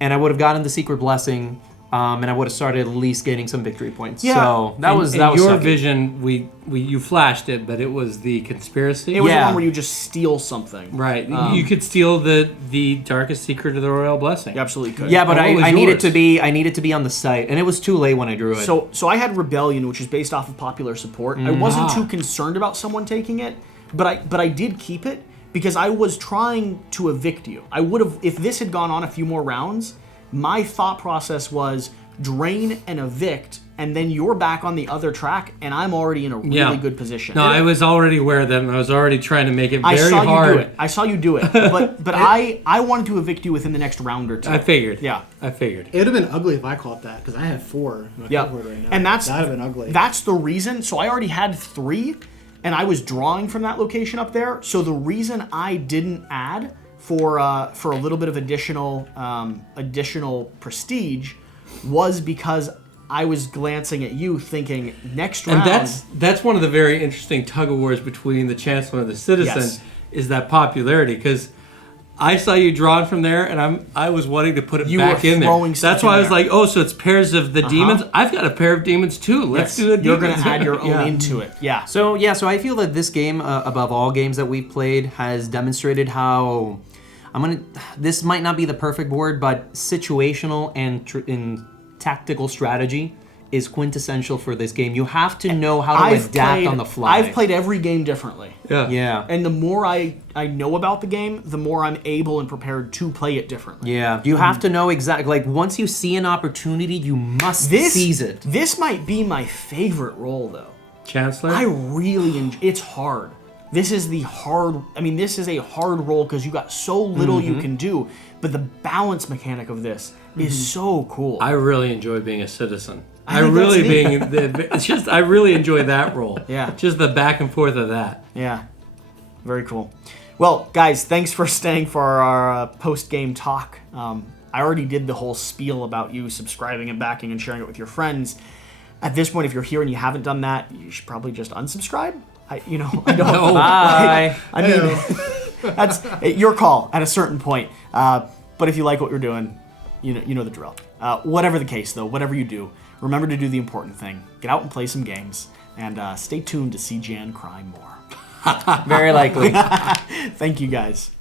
And I would have gotten the Secret Blessing, and I would have started at least getting some victory points. Yeah. So that was your sucky. vision. You flashed it, but it was the conspiracy. It was the Yeah. one where you just steal something. Right. You could steal the darkest secret of the royal blessing. You absolutely could. Yeah, but And what was I needed yours? to be on the site, and it was too late when I drew it. So I had Rebellion, which is based off of popular support. I wasn't too concerned about someone taking it, but I did keep it because I was trying to evict you. I would have, if this had gone on a few more rounds, my thought process was drain and evict, and then you're back on the other track, and I'm already in a really good position. No, I was already aware of that, and I was already trying to make it very hard. I saw you do it, but I wanted to evict you within the next round or two. I figured. Yeah. I figured. It would have been ugly if I caught that, because I have 4 in my cohort right now. And that would have been ugly. That's the reason. So I already had 3, and I was drawing from that location up there. So the reason I didn't add for a little bit of additional prestige was because I was glancing at you, thinking next round. And that's one of the very interesting tug of wars between the Chancellor and the Citizen, is that popularity, because I saw you drawn from there, and I was wanting to put it back in there. That's why I was like, oh, so it's pairs of the demons. I've got a pair of demons too. Let's do the demons. You're going to add your own into it. Yeah. So I feel that this game, above all games that we've played, has demonstrated how this might not be the perfect word, but situational and tactical strategy is quintessential for this game. You have to know how to adapt on the fly. I've played every game differently. Yeah. And the more I know about the game, the more I'm able and prepared to play it differently. Yeah. You have to know exactly, like, once you see an opportunity, you must seize it. This might be my favorite role, though. Chancellor? I really enjoy. It's hard. This is a hard role because you got so little you can do, but the balance mechanic of this is so cool. I really enjoy being a citizen. I really enjoy that role. Yeah. Just the back and forth of that. Yeah. Very cool. Well, guys, thanks for staying for our post-game talk. I already did the whole spiel about you subscribing and backing and sharing it with your friends. At this point, if you're here and you haven't done that, you should probably just unsubscribe. I don't know. Bye. I mean, that's your call at a certain point. But if you like what you're doing, you know the drill. Whatever the case, though, whatever you do, remember to do the important thing. Get out and play some games, and stay tuned to see Jan cry more. Very likely. Thank you, guys.